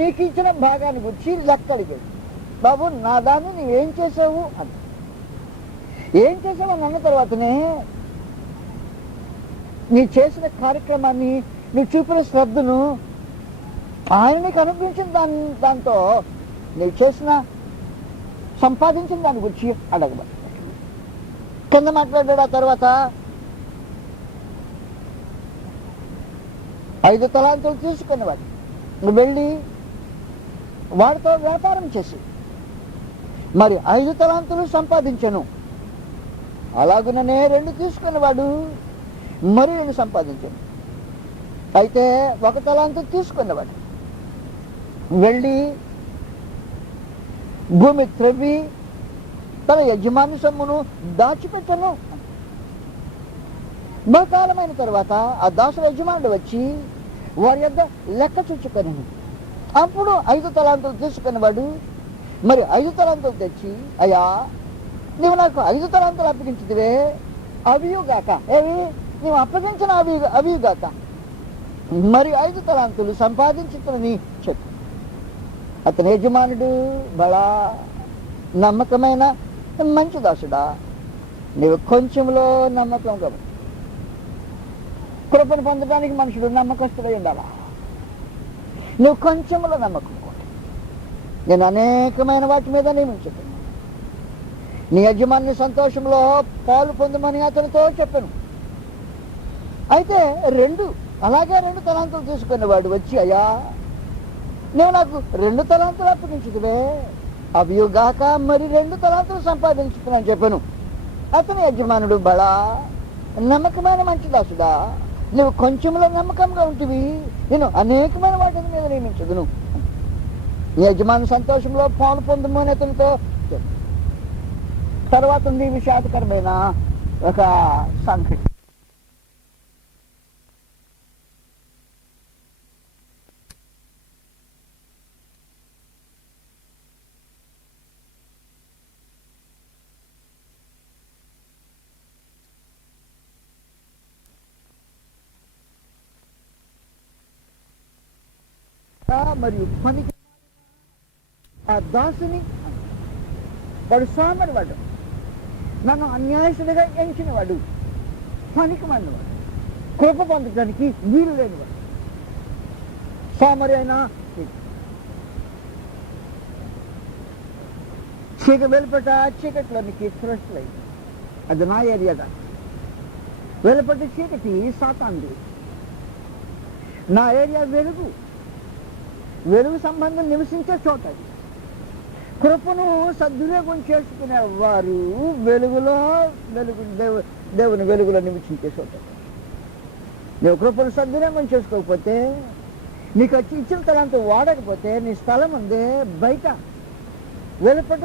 నీకు ఇచ్చిన భాగాన్ని గురించి లెక్క అడిగాడు. బాబు నా దాన్ని నువ్వేం చేసావు అని. ఏం చేసావు అని అన్న తర్వాతనే నీ చేసిన కార్యక్రమాన్ని, నువ్వు చూపిన శ్రద్ధను, ఆయన నీకు అనుగ్రహించిన దాంతో నీవు చేసిన సంపాదించిన దాని గురించి అడగబడి కింద మాట్లాడాడు. ఆ తర్వాత 5 తలాంతులు తీసుకునేవాడు. నువ్వు వెళ్ళి వాడితో వ్యాపారం చేసి మరి 5 తలాంతులు సంపాదించను. అలాగుననే 2 తీసుకునేవాడు మరి 2 సంపాదించను. అయితే 1 తలాంతు తీసుకునేవాడు వెళ్ళి భూమి త్రవ్వి తన యజమాని సొమ్మును దాచిపెట్టను. బహుకాలమైన తర్వాత ఆ దాసుల యజమానుడు వచ్చి వారి యొద్ద లెక్క చూచుకొని అప్పుడు 5 తలాంతులు తీసుకునేవాడు మరి 5 తలాంతులు తెచ్చి, అయ్యా నీవు నాకు 5 తలాంతులు అప్పగించితివే, అవియుగాక. ఏవి? నీవు అప్పగించిన అవియుగాక మరి 5 తలాంతులు సంపాదించుతుని చెప్పు. అతని యజమానుడు బడా నమ్మకమైన మంచి దాసుడా, నీవు కొంచెంలో నమ్మకం కాబట్టి. కృపను పొందడానికి మనుషుడు నమ్మకస్తుడై ఉండాలా. నువ్వు కొంచెంలో నమ్మకం నేను అనేకమైన వాటి మీద నియమించుకున్నాను. నీ యజమాని సంతోషంలో పాలు పొందమని అతనితో చెప్పాను. అయితే అలాగే 2 తలాంతులు తీసుకునేవాడు వచ్చి, అయ్యా నువ్వు నాకు 2 తలాంతులు అప్పగించుకువే, అవియుగాక మరి 2 తలాంతులు సంపాదించుకున్నాను చెప్పాను. అతని యజమానుడు, బడా నమ్మకమైన మంచి దాసుడా, నువ్వు కొంచెంలో నమ్మకంగా ఉంటివి, నేను అనేకమైన వాటి మీద నియమించదును. నీ యజమాని సంతోషంలో పాలు పొందమని అతనితో చెప్పాను. తర్వాత ఉంది విషాదకరమైన ఒక సంఘటన. మరియు పనికి ఆ దాసుని, వాడు సోమరి వాడు, నన్ను అన్యాయస్తుడిగా ఎంచిన వాడు, పనికి మండివాడు, కృప పొందడానికి వీలు లేనివాడు, సోమరి అయినా వెలుపట చీకట్లోనికి త్రొట్టలేదు. అది నా ఏరియాగా. వెలుపట చీకటి సాతాంది, నా ఏరియా వెలుగు సంబంధం నివసించే చోట. కృపను సద్వినియోగం చేసుకునే వారు దేవుని వెలుగులో నివసించే చోట. నువ్వు కృపను సద్వినియోగం చేసుకోకపోతే, నీకు వచ్చి ఇచ్చిన తలంతా వాడకపోతే, నీ స్థలం ఉంది బయట వెలుపట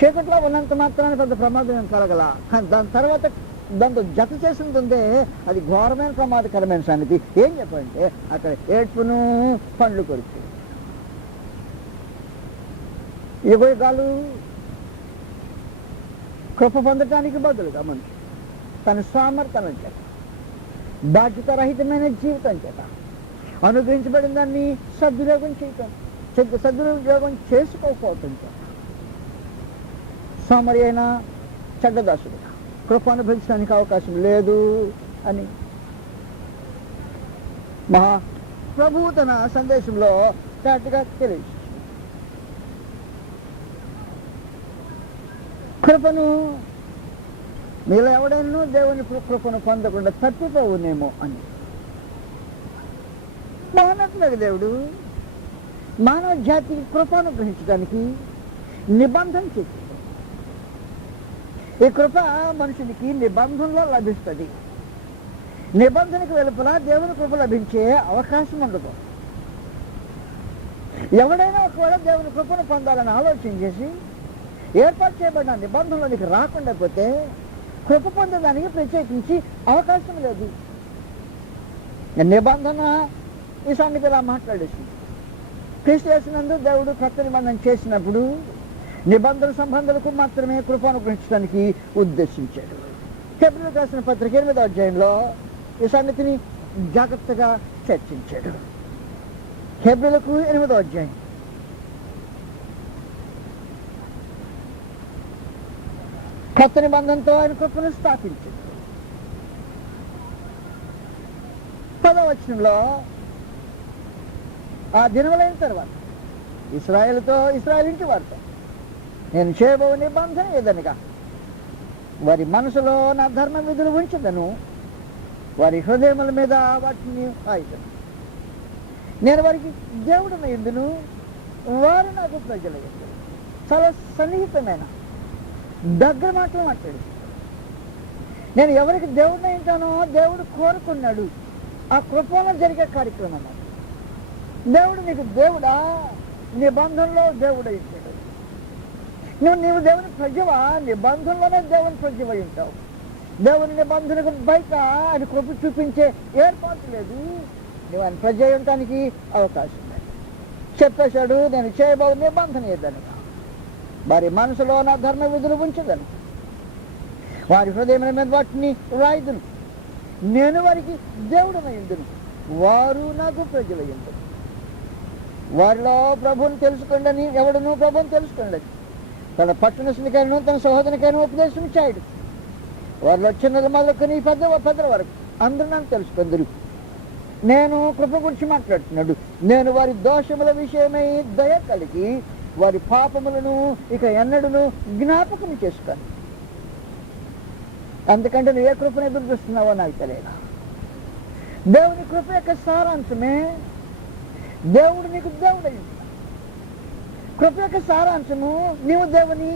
చీకట్లో ఉన్నంత మాత్రాన్ని పెద్ద ప్రమాదం కలగల. కానీ దాని తర్వాత దాంతో జత చేసింది, అది ఘోరమైన ప్రమాదకరమైన సంగతి. ఏం చెప్పంటే అక్కడ ఏడ్పును పండ్లు కొరికి యుగాలు కృప పొందటానికి బదులుగా మనిషి తన సామర్థ్యం చేత, బాధ్యతారహితమైన జీవితం చేత అనుగ్రహించబడిన దాన్ని సద్వినియోగం చేసుకోకపోవటం చేత సోమరి అయిన చెడ్డదాసుడుగా కృప అనుభవించడానికి అవకాశం లేదు అని ప్రభువు తన సందేశంలో చాటుగా తెలియజేస్తుంది. కృపను మీలో ఎవడైనా దేవుని కృపను పొందకుండా తప్పిపోవునేమో అని మానట్లేదు. దేవుడు మానవ జాతికి కృపను గ్రహించడానికి నిబంధన చేసి, ఈ కృప మనుషునికి నిబంధనలో లభిస్తుంది. నిబంధనకు వెలుపల దేవుని కృప లభించే అవకాశం ఉండదు. ఎవడైనా ఒకవేళ దేవుని కృపను పొందాలని ఆలోచన చేసి ఏర్పాటు చేయబడిన నిబంధనలోనికి రాకుండా పోతే కృప పొందడానికి ప్రత్యేకించి అవకాశం లేదు. నిబంధన ఈ సంగతి ఇలా మాట్లాడేసింది. క్రీస్తు యేసునందు దేవుడు కొత్త నిబంధన చేసినప్పుడు నిబంధన సంబంధాలకు మాత్రమే కృపను గ్రహించడానికి ఉద్దేశించాడు. హెబ్రీయులకు రాసిన పత్రిక 8వ అధ్యాయంలో ఈ సంగతిని జాగ్రత్తగా చర్చించాడు. హెబ్రీయులకు 8వ అధ్యాయం కొత్త నిబంధనతో ఆయన కృపను స్థాపించాడు. 10వ వచనంలో ఆ దినములైన తర్వాత ఇశ్రాయేలు ఇంటి వారితో నేను చేయబో నిబంధన ఏదనగా వారి మనసులో నా ధర్మ విధులు ఉంచదను, వారి హృదయముల మీద వాటిని ఆయుధను. నేను వారికి దేవుడిని ఎందును, వారు నాకు ప్రజల ఎందును. చాలా సన్నిహితమైన దగ్గర మాటలు మాట్లాడు. నేను ఎవరికి దేవుడిని ఏంటానో దేవుడు కోరుకున్నాడు. ఆ కృపలో జరిగే కార్యక్రమం. దేవుడు నీకు దేవుడా, నిబంధనలో దేవుడు ఇచ్చాడు. నీవు దేవుని ప్రజవా, నిబంధనలోనే దేవుని ప్రజవై ఉంటావు. దేవుని నిబంధనకు బయట ఆయన కృప చూపించే ఏర్పాటు లేదు. నువ్వు ఆయన ప్రజ ఉండటానికి అవకాశం లేదు. చెప్పేశాడు, నేను చేయబో నిబంధన ఏదనగా వారి మనసులో నా ధర్మ విధులు ఉంచదను, వారి హృదయముల మీద వాటిని రాయుదును. నేను వారికి దేవుడనై ఉందును, వారు నాకు ప్రజలై ఉందును. వారిలో ప్రభువుని తెలుసుకోండి అని ఎవడును ప్రభువుని తెలుసుకోండి. తన పట్టణస్థునికైనా తన సహోదరునికైనా ఉపదేశం చేయడు. వారిలో చిన్నది మొదలుకొని పెద్దల వరకు అందరూ నన్ను తెలుసుకుందరు. నేను కృప గురించి మాట్లాడుతున్నాడు. నేను వారి దోషముల విషయమై దయ కలిగి వారి పాపములను ఇక ఎన్నడూను జ్ఞాపకం చేసుకోను. అందుకంటే నువ్వు ఏ కృపను ఎదురు చూస్తున్నావో నాకు తెలియదు. దేవుని కృప యొక్క సారాంశమే దేవుడు నీకు దేవుడైంది. కృప యొక్క సారాంశము నీవు దేవుని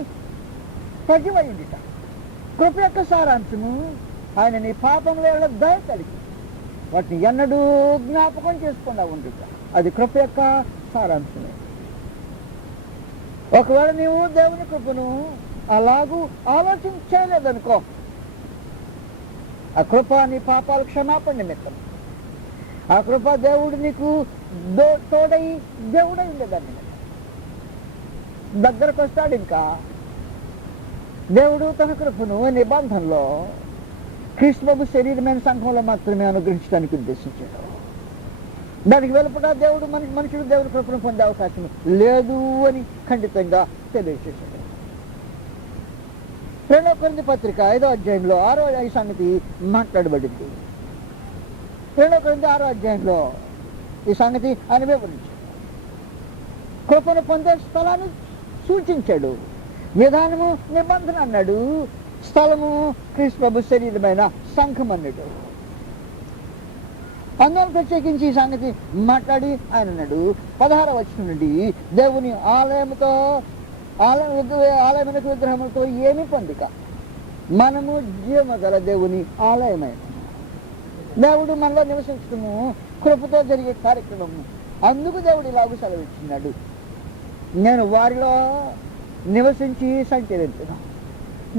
ప్రజవైందిట. కృప యొక్క సారాంశము ఆయన నీ పాపముల దయ కలిగి వాటిని ఎన్నడూ జ్ఞాపకం చేసుకుండా ఉండుట. అది కృప యొక్క సారాంశమే. ఒకవేళ నీవు దేవుని కృపను అలాగూ ఆలోచించలేదనుకో, ఆ కృప నీ పాపాల క్షమాపణ నిమిత్తం, ఆ కృప దేవుడు నీకు తోడై దేవుడై ఉండేదాన్ని దగ్గరకు వస్తాడు. ఇంకా దేవుడు తన కృపను నిబంధనలో క్రీస్తు శరీరమైన సంఘంలో మాత్రమే అనుగ్రహించడానికి ఉద్దేశించాడు. దానికి వెలుపట దేవుడు మనుషుడు దేవుడి కృపను పొందే అవకాశం లేదు అని ఖండితంగా తెలియజేశాడు. 2 కొరింథీ పత్రిక 5వ అధ్యాయంలో 6వ సంగతి మాట్లాడబడింది. 2 కొరింథీ 6వ అధ్యాయంలో ఈ సంగతి ఆయన వివరించాడు. కృపను పొందే స్థలాన్ని సూచించాడు. విధానము నిబంధన అన్నాడు, స్థలము క్రీస్తు శరీరమైన సంఘం అన్నాడు. అందువల్ల ప్రత్యేకించి ఈ సంగతి మాట్లాడి ఆయన అన్నాడు 16వ వచనం నుండి, దేవుని ఆలయమునకు విగ్రహములతో ఏమి పొందిక, మనము జీవగల దేవుని ఆలయమైన. దేవుడు మనలో నివసించడము కృపతో జరిగే కార్యక్రమము. అందుకు దేవుడు ఇలాగూ సెలవిచ్చినాడు, నేను వారిలో నివసించి సంచరించను.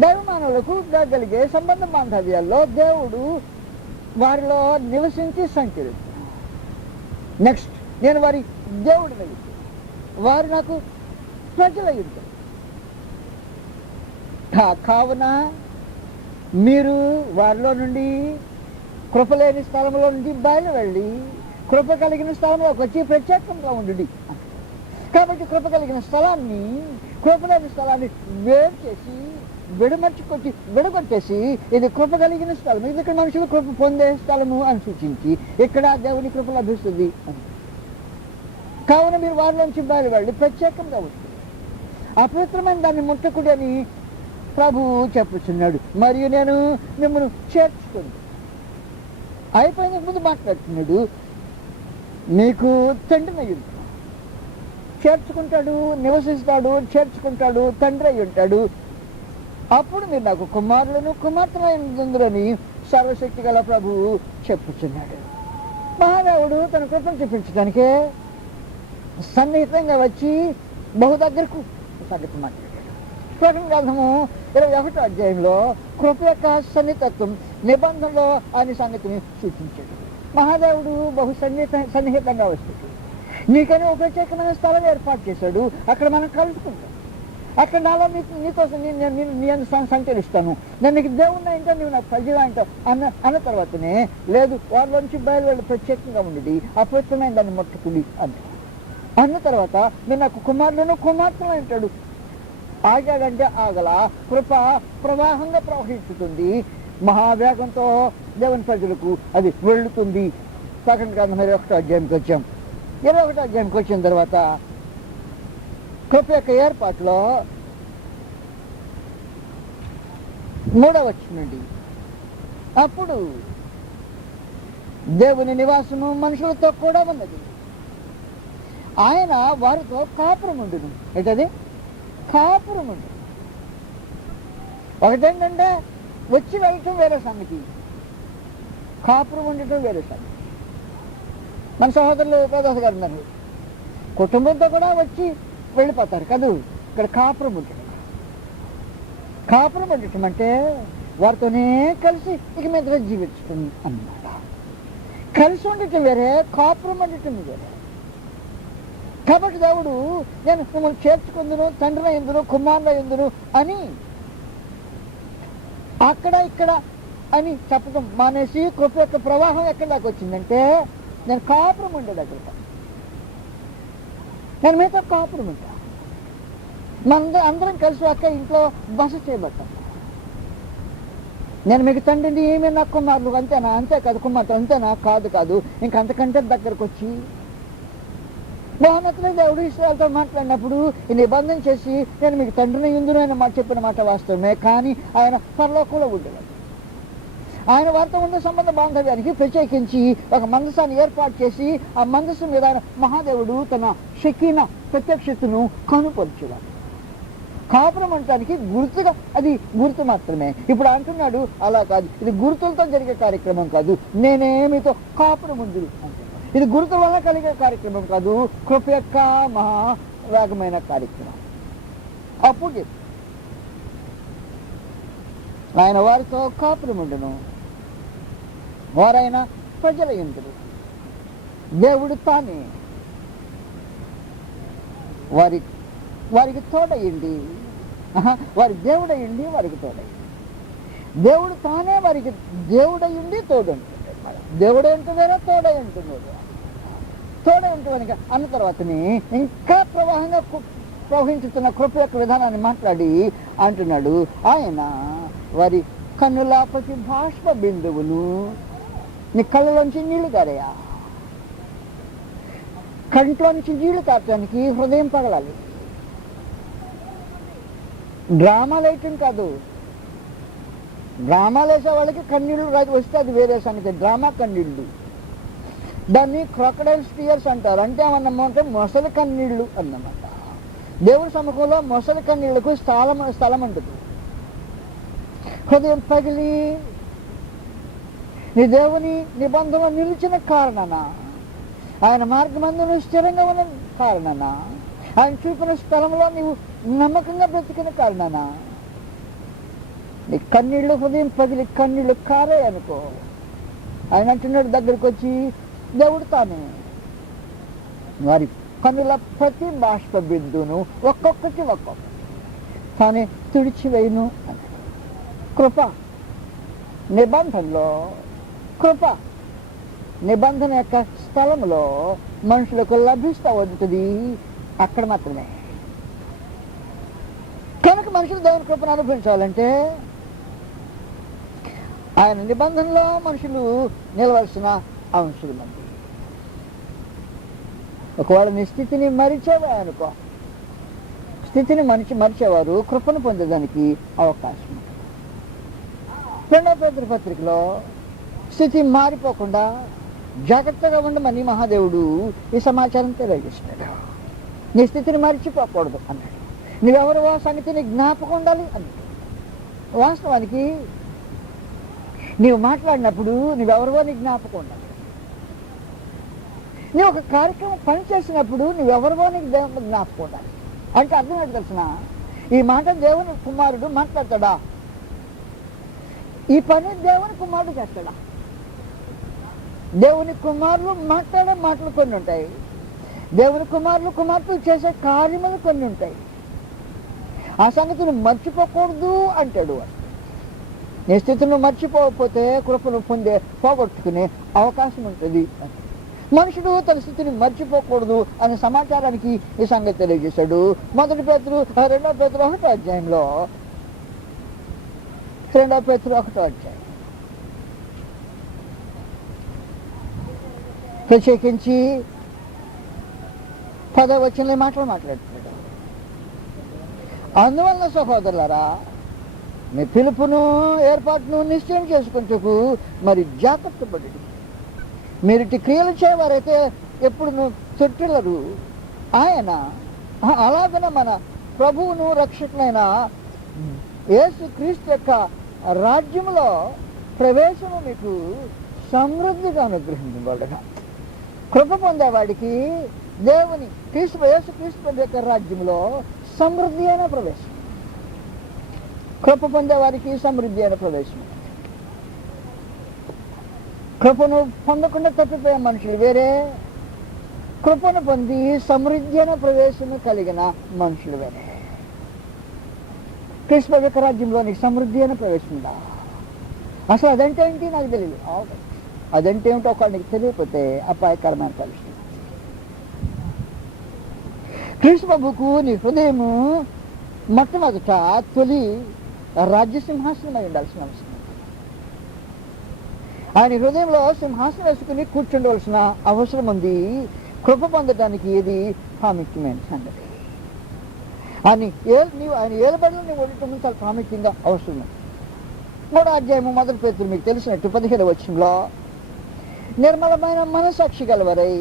దైవ మానవులకు కలిగే సంబంధ బాంధవ్యాల్లో దేవుడు వారిలో నివసించి సంచరించు. నెక్స్ట్, నేను వారి దేవుడినై, వారు నాకు ప్రజలయ్యుంటారు. కావున మీరు వారిలో నుండి కృప లేని స్థలంలో నుండి బయలు వెళ్ళి కృప కలిగిన స్థలంలోకి వచ్చి ప్రత్యేకంగా ఉండు. కాబట్టి కృప కలిగిన స్థలాన్ని, కృప లేని స్థలాన్ని వేరు చేసి విడగొట్టేసి ఇది కృప కలిగిన స్థలం, ఇది ఇక్కడ మనుషులు కృప పొందే స్థలము అని సూచించి ఇక్కడ దేవుని కృప లభిస్తుంది అని. కావున మీరు వారిలోంచి బయలు వెళ్ళి ప్రత్యేకంగా ఉంటుంది, అపవిత్రమైన దాన్ని ముట్టకుడి అని ప్రభువు చెప్పుచున్నాడు. మరియు నేను మిమ్మల్ని చేర్చుకుంది. అయిపోయిన ముందు మాట్లాడుతున్నాడు, మీకు తండ్రిని అయి ఉంటాడు, చేర్చుకుంటాడు, నివసిస్తాడు, చేర్చుకుంటాడు, తండ్రి అయి ఉంటాడు. అప్పుడు మీరు నాకు కుమారులను కుమార్తెలని సర్వశక్తి గల ప్రభువు చెప్పుచున్నాడు. మహాదేవుడు తన కృపను చూపించడానికే సన్నిహితంగా వచ్చి బహు దగ్గరకు సంగతి మాట్లాడాడు. ప్రకటన గ్రంథము 21వ అధ్యాయంలో కృప యొక్క సన్నిహితత్వం నిబంధనలో ఆయన సంగతిని సూచించాడు. మహాదేవుడు బహు సన్నిహితంగా వస్తాడు. నీకని ఒక ప్రత్యేకమైన స్థలం ఏర్పాటు చేశాడు. అక్కడ మనం కలుసుకుంటాం. అక్కడ నాలో నీతో నేను సంచరిస్తాను, నేను నీకు దేవుడిని అంటే నువ్వు నాకు ప్రజలు అంటావు అన్న తర్వాతనే లేదు వాళ్ళలోంచి బయలువెళ్ళి ప్రత్యేకంగా ఉండేది అపవిత్రమైన దాన్ని ముట్టుకుని అన్న తర్వాత నేను నాకు కుమారులను కుమార్తెలు అంటాడు. ఆగాడంటే ఆగల, కృప ప్రవాహంగా ప్రవహిస్తుంది, మహావేగంతో దేవుని ప్రజలకు అది వెళుతుంది. ప్రకటన గ్రంథం 21వ అధ్యాయంకి వచ్చాం. 21వ అధ్యాయంకి వచ్చిన తర్వాత కృప యొక్క ఏర్పాటులో 3వ వచనం నుండి, అప్పుడు దేవుని నివాసము మనుషులతో కూడా ఉన్నది, ఆయన వారితో కాపురముండును. ఏంటది? కాపురముండు. ఒకటేంటంటే వచ్చి వెళ్ళటం వేరే సంగతి, కాపురం ఉండటం వేరే సంగతి. మన సహోదరులు ఉపదాస గారు ఉన్నారు, కుటుంబంతో కూడా వచ్చి వెళ్ళిపోతారు కదూ. ఇక్కడ కాపురం ఉండటం. కాపురం ఉండటం అంటే వారితోనే కలిసి ఇక మీద జీవించటం అన్నమాట. కలిసి ఉండటం వేరే, కాపురం ఉండటం వేరే. కాబట్టి దేవుడు నేను మిమ్మల్ని చేర్చుకుందును, తండ్రిని ఎందును, కుమారుని ఎందును అని అక్కడ ఇక్కడ అని చెప్పడం మానేసి కృప యొక్క ప్రవాహం ఎక్కడి దాకా వచ్చిందంటే నేను కాపురం ఉండే దగ్గర, నేను మీతో కాపురం ఉంటా, అందరం కలిసి అక్క ఇంట్లో బస చేయబడతాం. నేను మీకు తండ్రిని, ఏమీ నా కుమారులు అంతేనా, అంతే కాదు కుమార్తె అంతేనా, కాదు కాదు, ఇంకంతకంటే దగ్గరకు వచ్చి మహోన్నతులైన దేవుడు ఇశ్రాయేలుతో మాట్లాడినప్పుడు ఈ నిబంధన చేసి నేను మీకు తండ్రిని ఇందును ఆయన మాట చెప్పిన మాట వాస్తవమే. కానీ ఆయన పరలోకంలో ఉండేవాడు. ఆయన వారితో ఉన్న సంబంధ బాంధవ్యానికి ప్రత్యేకించి ఒక మందసాన్ని ఏర్పాటు చేసి ఆ మందసం మీద ఆయన మహాదేవుడు తన షకీన ప్రత్యక్షతను కనుపరిచేవాడు. కాపురం అనటానికి గుర్తుగా, అది గుర్తు మాత్రమే. ఇప్పుడు అంటున్నాడు అలా కాదు, ఇది గుర్తులతో జరిగే కార్యక్రమం కాదు, నేనే మీతో కాపురం ఉంది అంటున్నాడు. ఇది గుర్తుల వల్ల కలిగే కార్యక్రమం కాదు, కృప యొక్క మహావేగమైన కార్యక్రమం. అప్పుడు ఆయన వారితో కాపురం ఉండును, వారైనా ప్రజల యందురు, దేవుడు తానే వారికి తోడయ్యండి, వారి దేవుడయ్యండి, వారికి తోడయ్యండి. దేవుడు తానే వారికి దేవుడయ్యండి, తోడంటున్నాడు. దేవుడు అంటున్నారో తోడై అంటున్నాడు. తోడై ఉంటుంది అన్న తర్వాతని ఇంకా ప్రవహించుతున్న కృప యొక్క విధానాన్ని మాట్లాడి అంటున్నాడు, ఆయన వారి కన్నుల ప్రతి బాష్ప బిందువులు, నీ కళ్ళలోంచి నీళ్లు కారయా, కంట్లో నుంచి నీళ్లు కారటానికి హృదయం పగలాలి. డ్రామాలు వేయటం కాదు, డ్రామాలు వేసే వాళ్ళకి కన్నీళ్ళు వస్తే అది వేరే సంగతి. డ్రామా కన్నీళ్ళు, దాన్ని క్రొకడైల్స్ టీయర్స్ అంటారు. అంటే ఏమన్నమాట, మొసలి కన్నీళ్ళు అన్నమాట. దేవుడి సముఖంలో మొసలి కన్నీళ్లకు స్థలం ఉంటుంది. హృదయం పగిలి నీ దేవుని నిబంధన నిలిచిన కారణాన, ఆయన మార్గమందును స్థిరంగా ఉన్న కారణాన, ఆయన చూపిన స్థలంలో నీవు నమ్మకంగా బ్రతికిన కారణాన నీ కన్నీళ్ళు హృదయం పగిలి కన్నీళ్ళు కారే అనుకో. ఆయన అంటున్నాడు దగ్గరికి వచ్చి, దేవుడు తాను వారి కన్నుల ప్రతి బాష్ప బిందును ఒక్కొక్కటి తానే తుడిచివేయును అని. కృప నిబంధనలో, కృప నిబంధన యొక్క స్థలంలో మనుషులకు లభిస్తూ ఉంటుంది, అక్కడ మాత్రమే. కనుక మనుషులు దేవుని కృపను అనుభవించాలంటే ఆయన నిబంధనలో మనుషులు నిలవలసిన అంశాలు మంది. ఒకవేళ నీ స్థితిని మరిచేవా అనుకో, స్థితిని మరిచేవారు కృపను పొందేదానికి అవకాశం ఉంటుంది. 2వ పేతురు పత్రికలో స్థితి మారిపోకుండా జాగ్రత్తగా ఉండమని మహాదేవుడు ఈ సమాచారం తెలియజేస్తున్నాడు. నీ స్థితిని మరిచిపోకూడదు అన్నాడు. నువ్వెవరు ఆ సంగతిని జ్ఞాపకం ఉండాలి అన్నాడు. వాస్తవానికి నీవు మాట్లాడినప్పుడు నువ్వెవరివో నీ జ్ఞాపకం ఉండాలి. నువ్వు ఒక కార్యక్రమం పని చేసినప్పుడు నువ్వెవరివో నీకు దేవుని జ్ఞాపకం ఉండాలి. అంటే అర్థం ఏంటి తెలిసిన, ఈ మాట దేవుని కుమారుడు మాట్లాడతాడా, ఈ పని దేవుని కుమారుడు చేస్తాడా? దేవుని కుమారులు మాట్లాడే మాటలు కొన్ని ఉంటాయి, దేవుని కుమార్తెలు చేసే కార్యములు కొన్ని ఉంటాయి. ఆ సంగతిని మర్చిపోకూడదు అంటాడు. నీ స్థితిని మర్చిపోకపోతే కృపను పోగొట్టుకునే అవకాశం ఉంటుంది. మనుషుడు తన స్థితిని మర్చిపోకూడదు అనే సమాచారానికి ఈ సంగతి తెలియజేశాడు. 1 పేతురు 2వ పేతురు 1వ అధ్యాయంలో, 2వ పేతురు 1వ అధ్యాయం ప్రత్యేకించి 10వ వచనంలో మాటలు మాట్లాడుతున్నాడు. అందువలన సహోదరులారా, మీ పిలుపును ఏర్పాటును నిశ్చయం చేసుకుంటూ మరి జాగ్రత్త పడి మీరు క్రియలు చేయవారైతే ఎప్పుడు తొట్టిల్లరు. ఆయన అలాగనే మన ప్రభువును రక్షకునైన యేసు క్రీస్తు యొక్క రాజ్యంలో ప్రవేశము మీకు సమృద్ధిగా అనుగ్రహించబడగా, కృప పొందేవాడికి దేవుని యేసు క్రీస్తు యొక్క రాజ్యంలో సమృద్ధి అయిన ప్రవేశం. కృప పొందేవారికి సమృద్ధి అయిన ప్రవేశం. కృపను పొందకుండా తప్పిపోయే మనుషులు వేరే, కృపను పొంది సమృద్ధి అయిన ప్రవేశము కలిగిన మనుషులు వేరే. క్రీస్తు యొక్క రాజ్యంలో నీకు సమృద్ధి అయిన ప్రవేశం ఉందా? అసలు అదంటే ఏంటి నాకు తెలియదు. అదంటే ఏమిటో ఒకళ్ళు నీకు తెలియకపోతే అపాయకరమైన పరిస్థితి. క్రీస్తు ప్రభుకు నీ హృదయము మొట్టమొదట తొలి రాజ్య సింహాసనమై ఉండాల్సిన అవసరం. ఆయన హృదయంలో సింహాసనం వేసుకుని కూర్చుండవలసిన అవసరం ఉంది. కృప పొందడానికి ఇది ప్రాముఖ్యమైన సంగతి. ఆయన ఏలుబడిలో నీవు ఉండటం చాలా ప్రాముఖ్యంగా అవసరం. 3వ అధ్యాయము 1 పేతురు మీకు తెలిసినట్టు 15వ వచనంలో, నిర్మలమైన మనసాక్షి గలవరై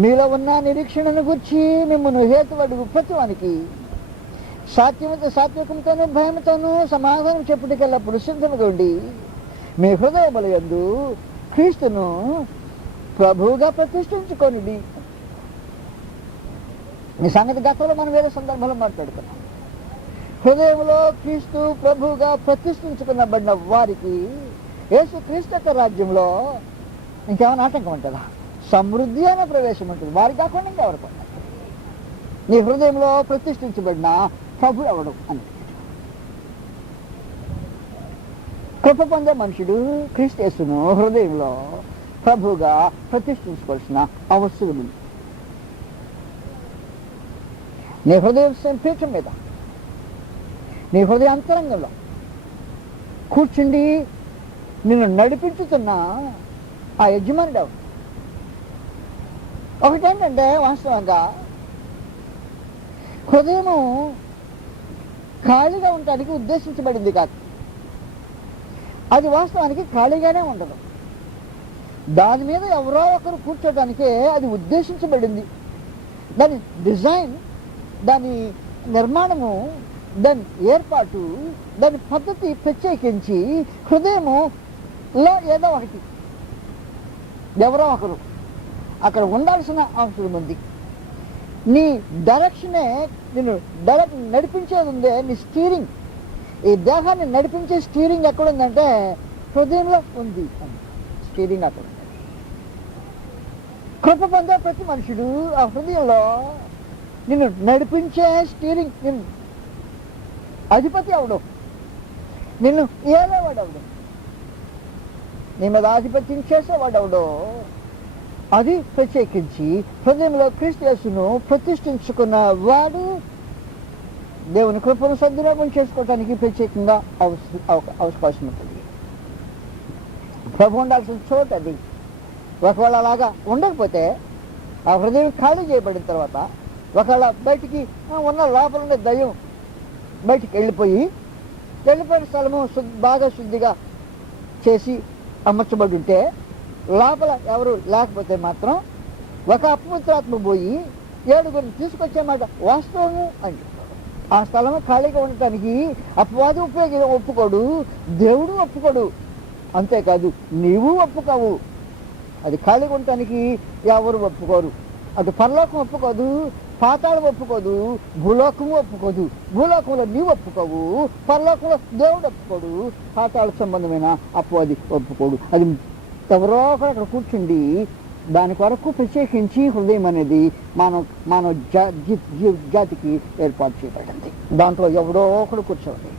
మీలో ఉన్న నిరీక్షణను గుర్చి మిమ్మల్ని హేతువడుగు ప్రతివానికి సాత్వికంతోనూ భయంతోనూ సమాధానం చెప్పుటికెళ్ళప్పుడు సిద్ధముగా ఉండి మీ హృదయముల యందు క్రీస్తును ప్రభువుగా ప్రతిష్ఠించుకొనుడి. ఈ సంగతి గతంలో మనం వేరే సందర్భంలో మాట్లాడుకున్నాం. హృదయంలో క్రీస్తు ప్రభువుగా ప్రతిష్ఠించుకున్నబడిన వారికి యేసు క్రీస్తు యొక్క రాజ్యంలో ఇంకేమైనా ఆటంకం ఉంటుందా? సమృద్ధి అనే ప్రవేశం ఉంటుంది. వారి కాకుండా ఇంకెవరికి ఉండదు. నీ హృదయంలో ప్రతిష్ఠించబడిన ప్రభు ఎవడు అని. కృప పొందే మనుషుడు క్రీస్తు యేసును హృదయంలో ప్రభువుగా ప్రతిష్ఠించుకోవాల్సిన అవసరం ఉంది. నీ హృదయం పీఠం మీద, నీ హృదయ అంతరంగంలో కూర్చుండి నిన్ను నడిపించుతున్న ఆ యజమానుడు ఎవరు? ఒకటేంటంటే వాస్తవంగా హృదయము ఖాళీగా ఉండటానికి ఉద్దేశించబడింది కాదు. అది వాస్తవానికి ఖాళీగానే ఉండదు. దాని మీద ఎవరో ఒకరు కూర్చోటానికే అది ఉద్దేశించబడింది. దాని డిజైన్, దాని నిర్మాణము, దాని ఏర్పాటు, దాని పద్ధతి ప్రత్యేకించి హృదయములో ఏదో ఒకటి ఎవరో ఒకరు అక్కడ ఉండాల్సిన అవసరం ఉంది. నీ డైరెక్షనే నిన్ను నడిపించేది ఉందే, నీ స్టీరింగ్, ఈ దేహాన్ని నడిపించే స్టీరింగ్ ఎక్కడుందంటే హృదయంలో ఉంది. స్టీరింగ్ అక్కడ ఉంది. కృప పొందే ప్రతి మనుషుడు ఆ హృదయంలో నిన్ను నడిపించే స్టీరింగ్, నిన్ను అధిపతి అవడం, నిన్ను ఏలేవాడవడం, నీ మీద ఆధిపత్యం చేసేవాడవడో, అది ప్రత్యేకించి హృదయంలో క్రీస్తు యేసును ప్రతిష్ఠించుకున్న వాడు దేవుని కృపను సద్వినియోగం చేసుకోవటానికి ప్రత్యేకంగా అవకాశం ఉంటుంది. ప్రభు ఉండాల్సిన చోటు అది. ఒకవేళ అలాగా ఉండకపోతే ఆ హృదయం ఖాళీ చేయబడిన తర్వాత ఒకవేళ బయటికి ఉన్న లోపల ఉండే దయ్యం బయటికి వెళ్ళిపోయిన స్థలము బాగా శుద్ధిగా చేసి అమర్చబడి ఉంటే లోపల ఎవరు లేకపోతే మాత్రం ఒక అపవిత్రాత్మ పోయి 7గురిని తీసుకొచ్చేమాట వాస్తవము అని చెప్తాడు. ఆ స్థలము ఖాళీగా ఉండటానికి అపవాది ఒప్పుకోడు, దేవుడు ఒప్పుకోడు. అంతేకాదు నీవు ఒప్పుకోవు. అది ఖాళీగా ఉండటానికి ఎవరు ఒప్పుకోరు. అటు పరలోకం ఒప్పుకోదు, పాతాళం ఒప్పుకోదు, భూలోకము ఒప్పుకోదు. భూలోకంలో నీవు ఒప్పుకోవు, పరలోకంలో దేవుడు ఒప్పుకోడు, పాతాళ సంబంధమైన అపవాది ఒప్పుకోడు. అది ఎవరో ఒకరు అక్కడ కూర్చుండి దాని కొరకు ప్రత్యేకించి హృదయం అనేది మానవ జాతికి ఏర్పాటు చేయబడింది. దాంట్లో ఎవరో ఒకడు కూర్చోండి.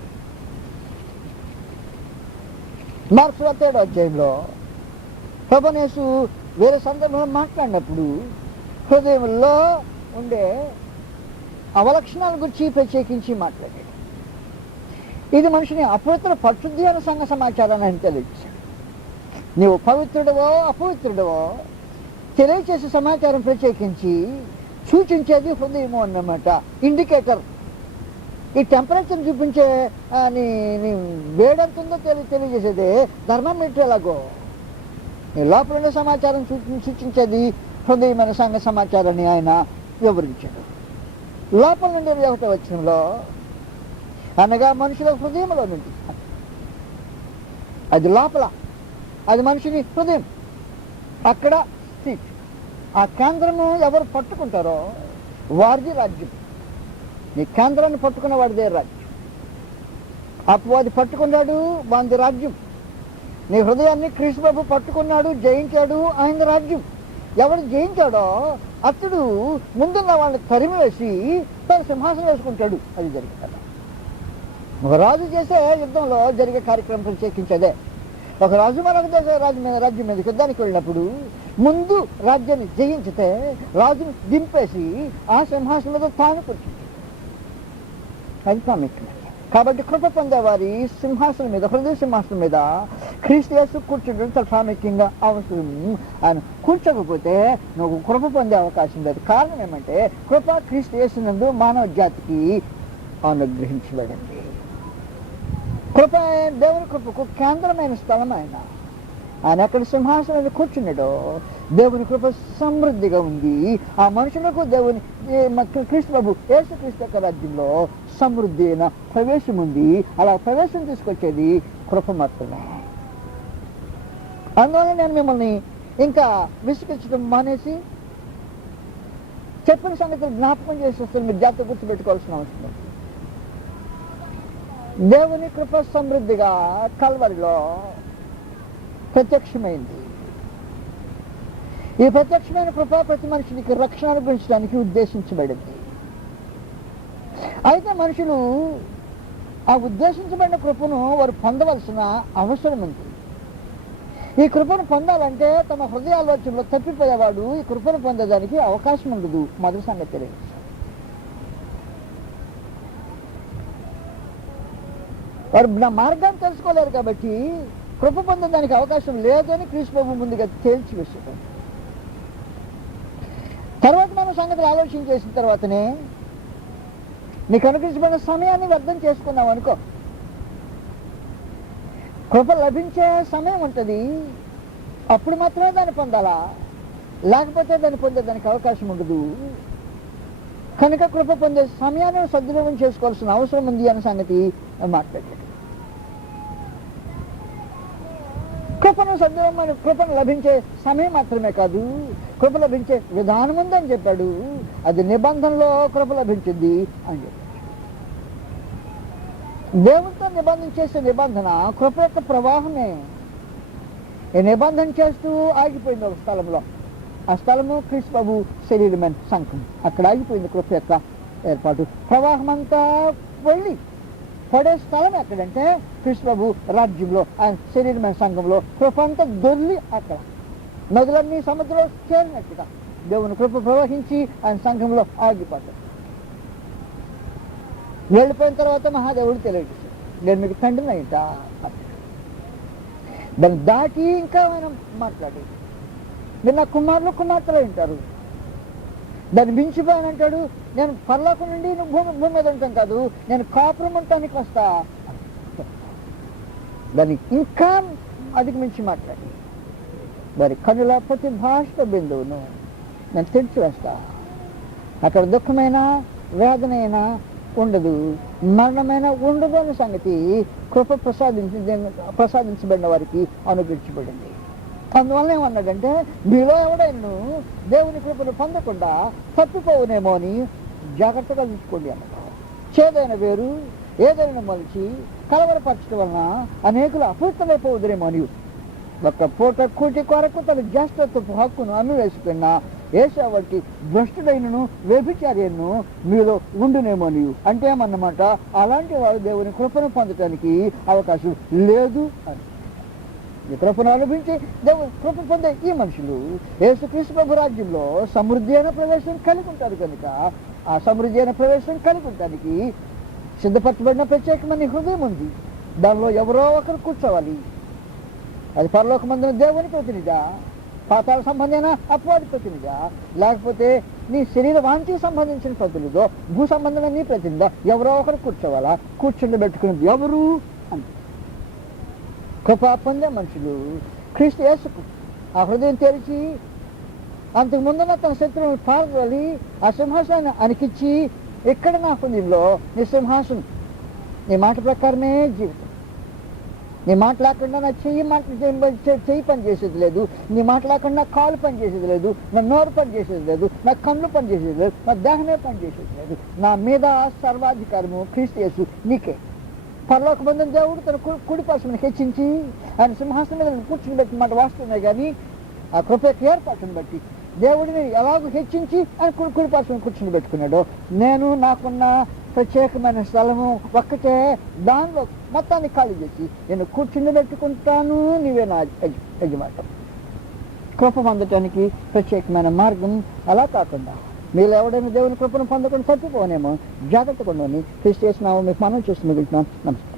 మార్క్స్ 7వ అధ్యాయంలో ప్రభువు యేసు వేరే సందర్భంలో మాట్లాడినప్పుడు హృదయంలో ఉండే అవలక్షణాల గురించి ప్రత్యేకించి మాట్లాడాడు. ఇది మనిషిని అపవిత్ర పట్టుద్ది అనే సంఘ సమాచారాన్ని ఆయన తెలియజేశాడు. నీవు పవిత్రుడవో అపవిత్రుడవో తెలియచేసే సమాచారం ప్రత్యేకించి సూచించేది హృదయము అన్నమాట. ఇండికేటర్. ఈ టెంపరేచర్ చూపించే నీ వేడెంతుందో తెలియజేసేది థర్మామీటర్. ఎలాగో నీ లోపల ఉండే సమాచారం సూచించేది హృదయం అనే సంఘ సమాచారాన్ని ఆయన వివరించాడు. లోపల నుండి 1వ వచనంలో అనగా మనుషుల హృదయంలో నుండి, అది లోపల, అది మనిషిని హృదయం, అక్కడ స్థితి. ఆ కేంద్రము ఎవరు పట్టుకుంటారో వారిది రాజ్యం. నీ కేంద్రాన్ని పట్టుకున్న వాడిదే రాజ్యం. అపవాది పట్టుకున్నాడు, వాంది రాజ్యం. నీ హృదయాన్ని క్రీస్తు ప్రభు పట్టుకున్నాడు, జయించాడు, ఆయన రాజ్యం. ఎవడు జయించాడో అతడు ముందున్న వాళ్ళని తరిమివేసి తన సింహాసనం వేసుకుంటాడు. అది జరిగే కదా. ఒక రాజు చేసే యుద్ధంలో జరిగే కార్యక్రమం ప్రత్యేకించేదే. ఒక రాజు మరొక దేశ రాజ్యం మీద యుద్ధానికి వెళ్ళినప్పుడు ముందు రాజ్యాన్ని జయించితే రాజుని దింపేసి ఆ సింహాసనంలో తాను కూర్చుంటాడు. అది ప్రాముఖ్యమైనది. కాబట్టి కృప పొందేవారి సింహాసనం మీద, హృదయ సింహాసనం మీద క్రీస్తు యేసు కూర్చుండడం చాలా ప్రాముఖ్యంగా అవసరం. ఆయన కూర్చోకపోతే నువ్వు కృప పొందే అవకాశం లేదు. కారణం ఏమంటే కృప క్రీస్తు యేసునందు మానవ జాతికి అనుగ్రహించబడింది. కృప దేవుని కృపకు కేంద్రమైన స్థలం ఆయన ఎక్కడ సింహాసనం కూర్చున్నాడో దేవుని కృప సమృద్ధిగా ఉంది. ఆ మనుషులకు దేవుని క్రీస్తు ప్రభు యేసుక్రీస్తు యొక్క రాజ్యంలో సమృద్ధి అయిన ప్రవేశం ఉంది. అలా ప్రవేశం తీసుకొచ్చేది కృప మాత్రమే. అందువల్ల నేను మిమ్మల్ని ఇంకా విసిగించడం మానేసి చెప్పిన సంగతులు జ్ఞాపకం చేసి వస్తే మీరు జాగ్రత్త గుర్తుపెట్టుకోవాల్సిన అవసరం. దేవుని కృప సమృద్ధిగా కల్వరిలో ప్రత్యక్షమైంది. ఈ ప్రత్యక్షమైన కృప ప్రతి మనిషికి రక్షణ అనుభవించడానికి ఉద్దేశించబడింది. అయితే మనుషులు ఆ ఉద్దేశించబడిన కృపను వారు పొందవలసిన అవసరం ఉంది. ఈ కృపను పొందాలంటే తమ హృదయాలోచనలో తప్పిపోయేవాడు ఈ కృపను పొందేదానికి అవకాశం ఉండదు. మొదటి సంగతి తెలియదు. వారు నా మార్గాన్ని తెలుసుకోలేరు కాబట్టి కృప పొందడానికి అవకాశం లేదని క్రీస్తు ప్రభు ముందుగా తేల్చి వేసాడు. తర్వాత మనం సంగతులు ఆలోచన చేసిన తర్వాతనే నీకు అనుగ్రహించబడిన సమయాన్ని వ్యర్థం చేసుకున్నావు అనుకో. కృప లభించే సమయం ఉంటుంది, అప్పుడు మాత్రమే దాన్ని పొందాలా, లేకపోతే దాన్ని పొందేదానికి అవకాశం ఉండదు. కనుక కృప పొందే సమయాన్ని సద్వినియోగం చేసుకోవాల్సిన అవసరం ఉంది అనే సంగతి మాట్లాడలేదు. కృపను లభించే సమయం మాత్రమే కాదు, కృప లభించే విధానం ఉందని చెప్పాడు. అది నిబంధనలో కృప లభించింది అని చెప్పాడు. దేవుడితో నిబంధన చేసే నిబంధన కృప యొక్క ప్రవాహమే. ఈ నిబంధన చేస్తూ ఆగిపోయింది ఒక స్థలంలో. ఆ స్థలము క్రీస్తు ప్రభు శరీరమైన సంఘం. అక్కడ ఆగిపోయింది కృప యొక్క ఏర్పాటు. ప్రవాహం అంతా వెళ్ళి పడే స్థలం ఎక్కడంటే క్రీస్తు ప్రభు రాజ్యంలో, ఆయన శరీరమైన సంఘంలో కృప అంతా దొర్లి అక్కడ నదులన్నీ సముద్రంలో చేరినట్టుగా దేవుని కృప ప్రవహించి ఆయన సంఘంలో ఆగిపోతాడు. వెళ్ళిపోయిన తర్వాత మహాదేవుడు తెలియజేశాడు, నేను మీకు తండ్రిని అయింటా. దాన్ని దాటి ఇంకా ఆయన మాట్లాడేది, మీరు నా కుమారులు కుమార్తెలు ఉంటారు. దాన్ని మించిపోయానంటాడు, నేను పరలోకం నుండి నువ్వు భూమి మీద ఉంటాం కాదు, నేను కాపురం ఉండటానికి వస్తా. దాన్ని ఇంకా అధిగమించి మాట్లాడి వారి కనుల ప్రతి భాష బిందువును నేను తెరిచి వేస్తా. అక్కడ దుఃఖమైన వేదనైనా ఉండదు, మరణమైన ఉండదు అనే సంగతి కృప ప్రసాదించబడిన వారికి అనుగ్రహించబడింది. అందువల్ల ఏమన్నాడంటే, మీలో ఎవడైనా దేవుని కృపను పొందకుండా తప్పిపోవునేమో అని జాగ్రత్తగా చూసుకోండి అన్నమాట. చేదైన వేరు ఏదైనా మలిచి కలవరపరచడం వలన అనేకులు అపవిత్రమైపోవుదురేమో అని ఒక్క పూట కూటి కొరకు తన జ్యేష్ఠత్వపు హక్కును అన్వేషిస్తున్న ఏషా వంటి భ్రష్టుడైనను వ్యభిచార్యను మీలో ఉండునేమో. అంటే ఏమన్నమాట, అలాంటి వాడు దేవుని కృపను పొందటానికి అవకాశం లేదు అని. ఈ కృపను అనుభవించి దేవుని కృప పొందే ఈ మనుషులు యేసుక్రీస్తు ప్రభు రాజ్యంలో సమృద్ధి అయిన ప్రవేశం కలిగి ఉంటారు. కనుక ఆ సమృద్ధి అయిన ప్రవేశం కలిగి ఉండటానికి సిద్ధపరచబడిన ప్రత్యేకమైన హృదయం ఉంది. దానిలో ఎవరో ఒకరు కూర్చోవాలి. అది పరలోకమందున దేవుని ప్రతినిధా, పాతాళ సంబంధమైన అపవాది ప్రతినిధా, లేకపోతే నీ శరీర వాంఛకి సంబంధించిన ప్రతినిధో, భూ సంబంధమైన నీ ప్రతినిధో ఎవరో ఒకరు కూర్చోవాలా. కూర్చుండి పెట్టుకున్నది ఎవరు అంటే కృప పొందే మనుషులు క్రీస్తు యేసుకు ఆ హృదయం తెరిచి అంతకు ముందున్న తన శత్రువుని పారదోలి ఆ సింహాసనాన్ని అనికిచ్చి, ఇక్కడ నా హృదయంలో నీ సింహాసనం, నీ మాట ప్రకారమే జీవితం, నీ మాట లేకుండా నా చెయ్యి పని చేసేది లేదు, నీ మాట లేకుండా నా కాలు పని చేసేది లేదు, నా నోరు పని చేసేది లేదు, నా కళ్ళు పని చేసేది లేదు, నా దేహమే పని చేసేది లేదు. నా మీద సర్వాధికారము క్రీస్తు యేసు నీకే. పరలోక బంధం దేవుడు తన కుడి పార్శ్వను హెచ్చించి ఆయన సింహాసనం మీద కూర్చుని పెట్టిన మాట వాస్తవమే. కానీ ఆ కృప యొక్క ఏర్పాటును బట్టి దేవుడిని ఎలాగో హెచ్చించి ఆయన కుడి పార్శ్వను కూర్చుని పెట్టుకున్నాడో, నేను నాకున్న ప్రత్యేకమైన స్థలము ఒక్కటే, దానిలో మొత్తాన్ని ఖాళీ చేసి నేను కూర్చుని పెట్టుకుంటాను, నీవే నా యజమాని. కృప పొందటానికి ప్రత్యేకమైన మార్గం అలా కాకుండా మీరు ఎవడైనా దేవుని కృపను పొందకుండా తప్పిపోనేమో జాగ్రత్తగా ఉండని క్రీస్తు యేసు నామమున మీకు మనం చూసి మిగులుతున్నాం. నమస్కారం.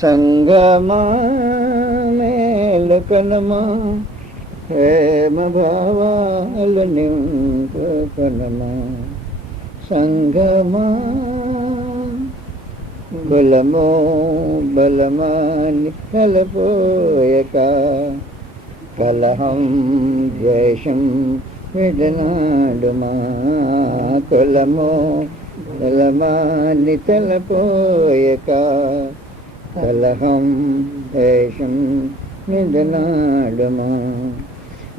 संगमा मेलकनमा ప్రేమ భావాలు నింపుకొనుమా సంగమా. కులమో బలమాని కలపోయక కలహం ద్వేషం విడనాడుమా. కులమో బలమాని కలపోయక కలహం ద్వేషం విడనాడుమా.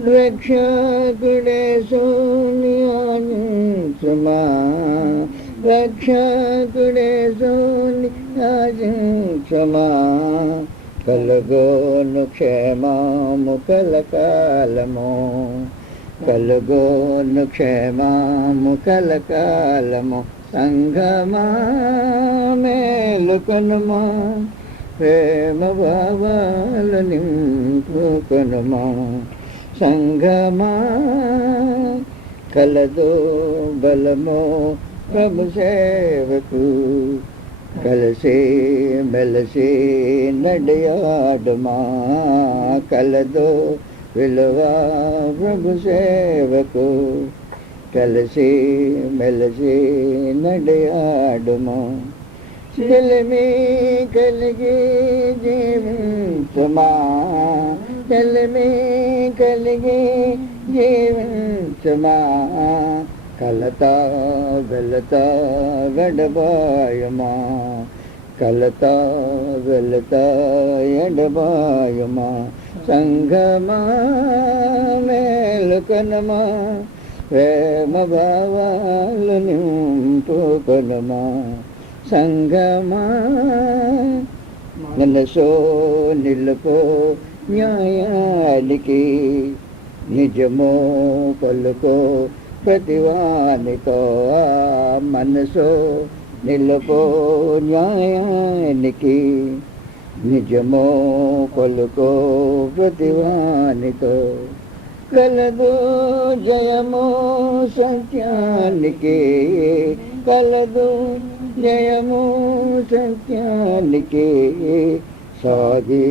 రక్షకుడే సోనియాచుమా. రక్షకుడే సోనియాచుమా. కలుగోను క్షేమము కలకాలము. కలుగోను క్షేమము కలకాలము. సంగమా మేలుకొనుమా. ప్రేమ భావాలు నింపుకొనుమా సంగమా. కలదో బలమో ప్రభు సేవకు కలిసి మెలసి నడియాడుమా. కలదో విలువ ప్రభు సేవకు కలిసి మెలసి నడియాడుమా. చెలిమి కలిగి జీవించుమా. చెలిమి కలిగి జీవించుమా. కలతా వెళతా గడబాయమా. కలతా వెళతా ఎడబాయమా. సంగమా మేలుకొనుమా. ప్రేమ భావాలు నింపుకొనుమా సంగమా. మనసో నిలుపో న్యాయానికి. నిజమో పలుకో ప్రతివానికో. మనసో నిలుపో న్యాయానికి. నిజమో పలుకో ప్రతివానితో. కలదు జయము సత్యానికి. కలదు జయము సత్యానికి. సాగి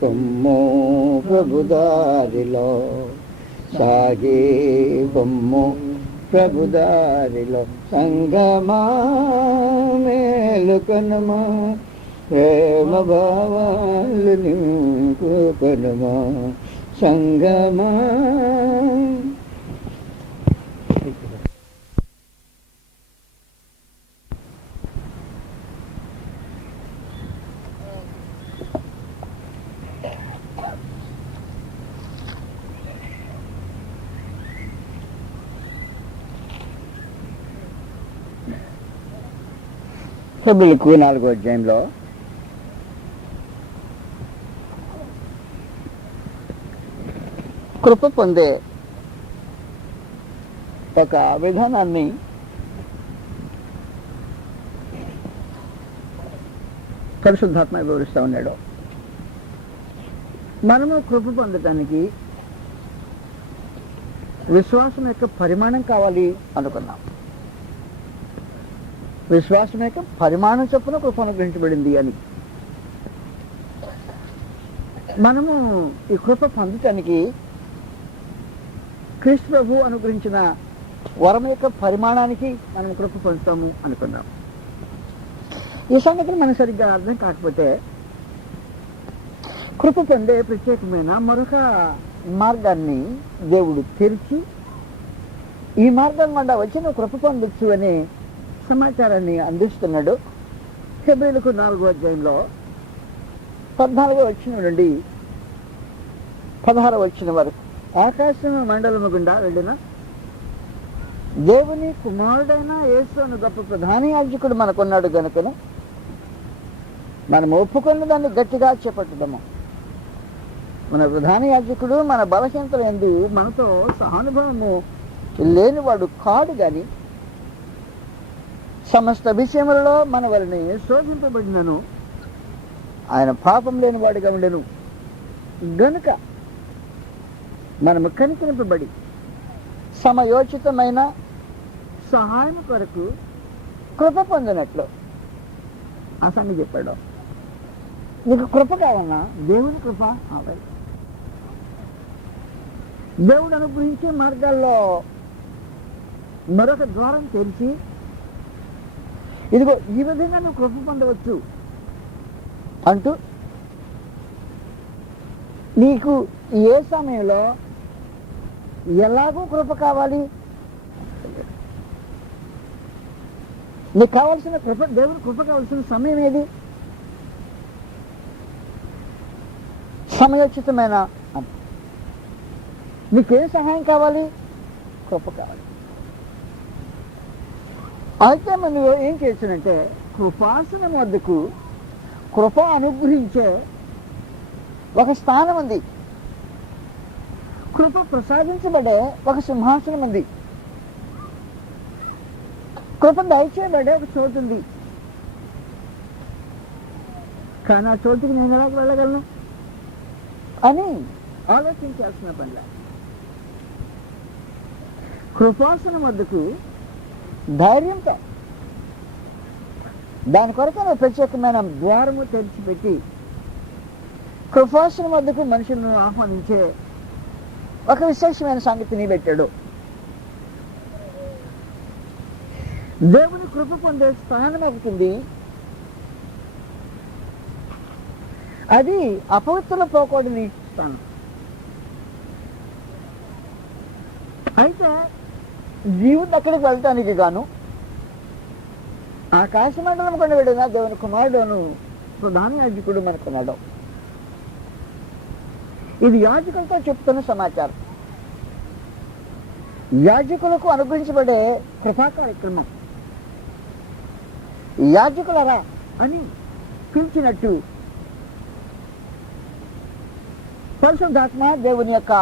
పొమ్ము ప్రభుదారిలో. సాగి పొమ్ము ప్రభుదారిలో. సంగమా మేలుకొనుమా. ప్రేమ భావాలు నింపుకొనుమా సంగమా. హెబ్రీయులకు 4వ అధ్యాయంలో కృప పొందే ఒక విధానాన్ని పరిశుద్ధాత్మ వివరిస్తూ ఉన్నాడు. మనము కృప పొందటానికి విశ్వాసం యొక్క పరిమాణం కావాలి అనుకున్నాం. విశ్వాసం యొక్క పరిమాణం చొప్పున కృప అనుగ్రహించబడింది అని. మనము ఈ కృప పొందటానికి క్రీస్తు ప్రభు అనుగ్రహించిన వరం యొక్క పరిమాణానికి మనం కృప పొందుతాము అనుకున్నాం. ఈ సంగతిని మనకు సరిగ్గా అర్థం కాకపోతే కృప పొందే ప్రత్యేకమైన మరొక మార్గాన్ని దేవుడు తెరిచి ఈ మార్గం గుండా వచ్చి నువ్వు కృప పొందొచ్చు అనే సమాచారాన్ని అందిస్తున్నాడు. హెబ్రీయులకు 4వ అధ్యాయంలో 14వ వచనం నుండి 16వ వచనం వరకు. ఆకాశ మండలము గుండా వెళ్ళిన దేవుని కుమారుడైన యేసు అను గొప్ప ప్రధాన యాజకుడు మనకున్నాడు గనుకనే మనం ఒప్పుకున్న దాన్ని గట్టిగా చేపట్టుదాము. మన ప్రధాన యాజకుడు మన బలహీనతలు ఎందు మనతో సహానుభవము లేనివాడు కాడు గాని సమస్త విషయములలో మన వలనే శోధింపబడినను ఆయన పాపం లేనివాడిగా ఉండెను గనుక మనము కనికరింపబడి సమయోచితమైన సహాయం కొరకు కృప పొందినట్లు ఆ సంగతి చెప్పాడు. నీకు కృప కావాలన్నా దేవుని కృప దేవుడు అనుగ్రహించే మార్గాల్లో మరొక ద్వారం తెరిచి, ఇదిగో ఈ విధంగా నువ్వు కృప పొందవచ్చు అంటూ నీకు ఏ సమయంలో ఎలాగో కృప కావాలి, నీకు కావాల్సిన కృప, దేవుని కృప కావాల్సిన సమయం ఏది? సమయోచితమైన. నీకేం సహాయం కావాలి? కృప కావాలి. అయితే మనం ఏం చేసానంటే, కృపాసనం వద్దకు కృప అనుగ్రహించే ఒక స్థానం ఉంది, కృప ప్రసాదించబడే ఒక సింహాసనం ఉంది, కృప దయచేయబడే ఒక చోటు ఉంది. కానీ ఆ చోటుకి నేను ఎలా వెళ్ళగలను అని ఆలోచించాల్సిన పనిలే. కృపాసనం వద్దకు ధైర్యంతో, దాని కొరకు ప్రత్యేకమైన ద్వారము తెరిచిపెట్టి కృపాసనం వద్దకు మనుషులను ఆహ్వానించే ఒక విశేషమైన సంగతిని పెట్టాడు. దేవుని కృప పొందే స్థానం అవుతుంది. అది అపవిత్రుల పోకూడని స్థానం. అయితే జీవుడు అక్కడికి వెళ్ళటానికి గాను ఆకాశ మండలం కొండ వెళ్ళిన దేవుని కుమారుడును ప్రధాన యాజకుడు మనకున్నాడు. ఇది యాజకులతో చెప్తున్న సమాచారం. యాజకులకు అనుగ్రహించబడే కృపా కార్యక్రమం. యాజకులరా అని పిలిచినట్టు పరిశుద్ధాత్మ దేవుని యొక్క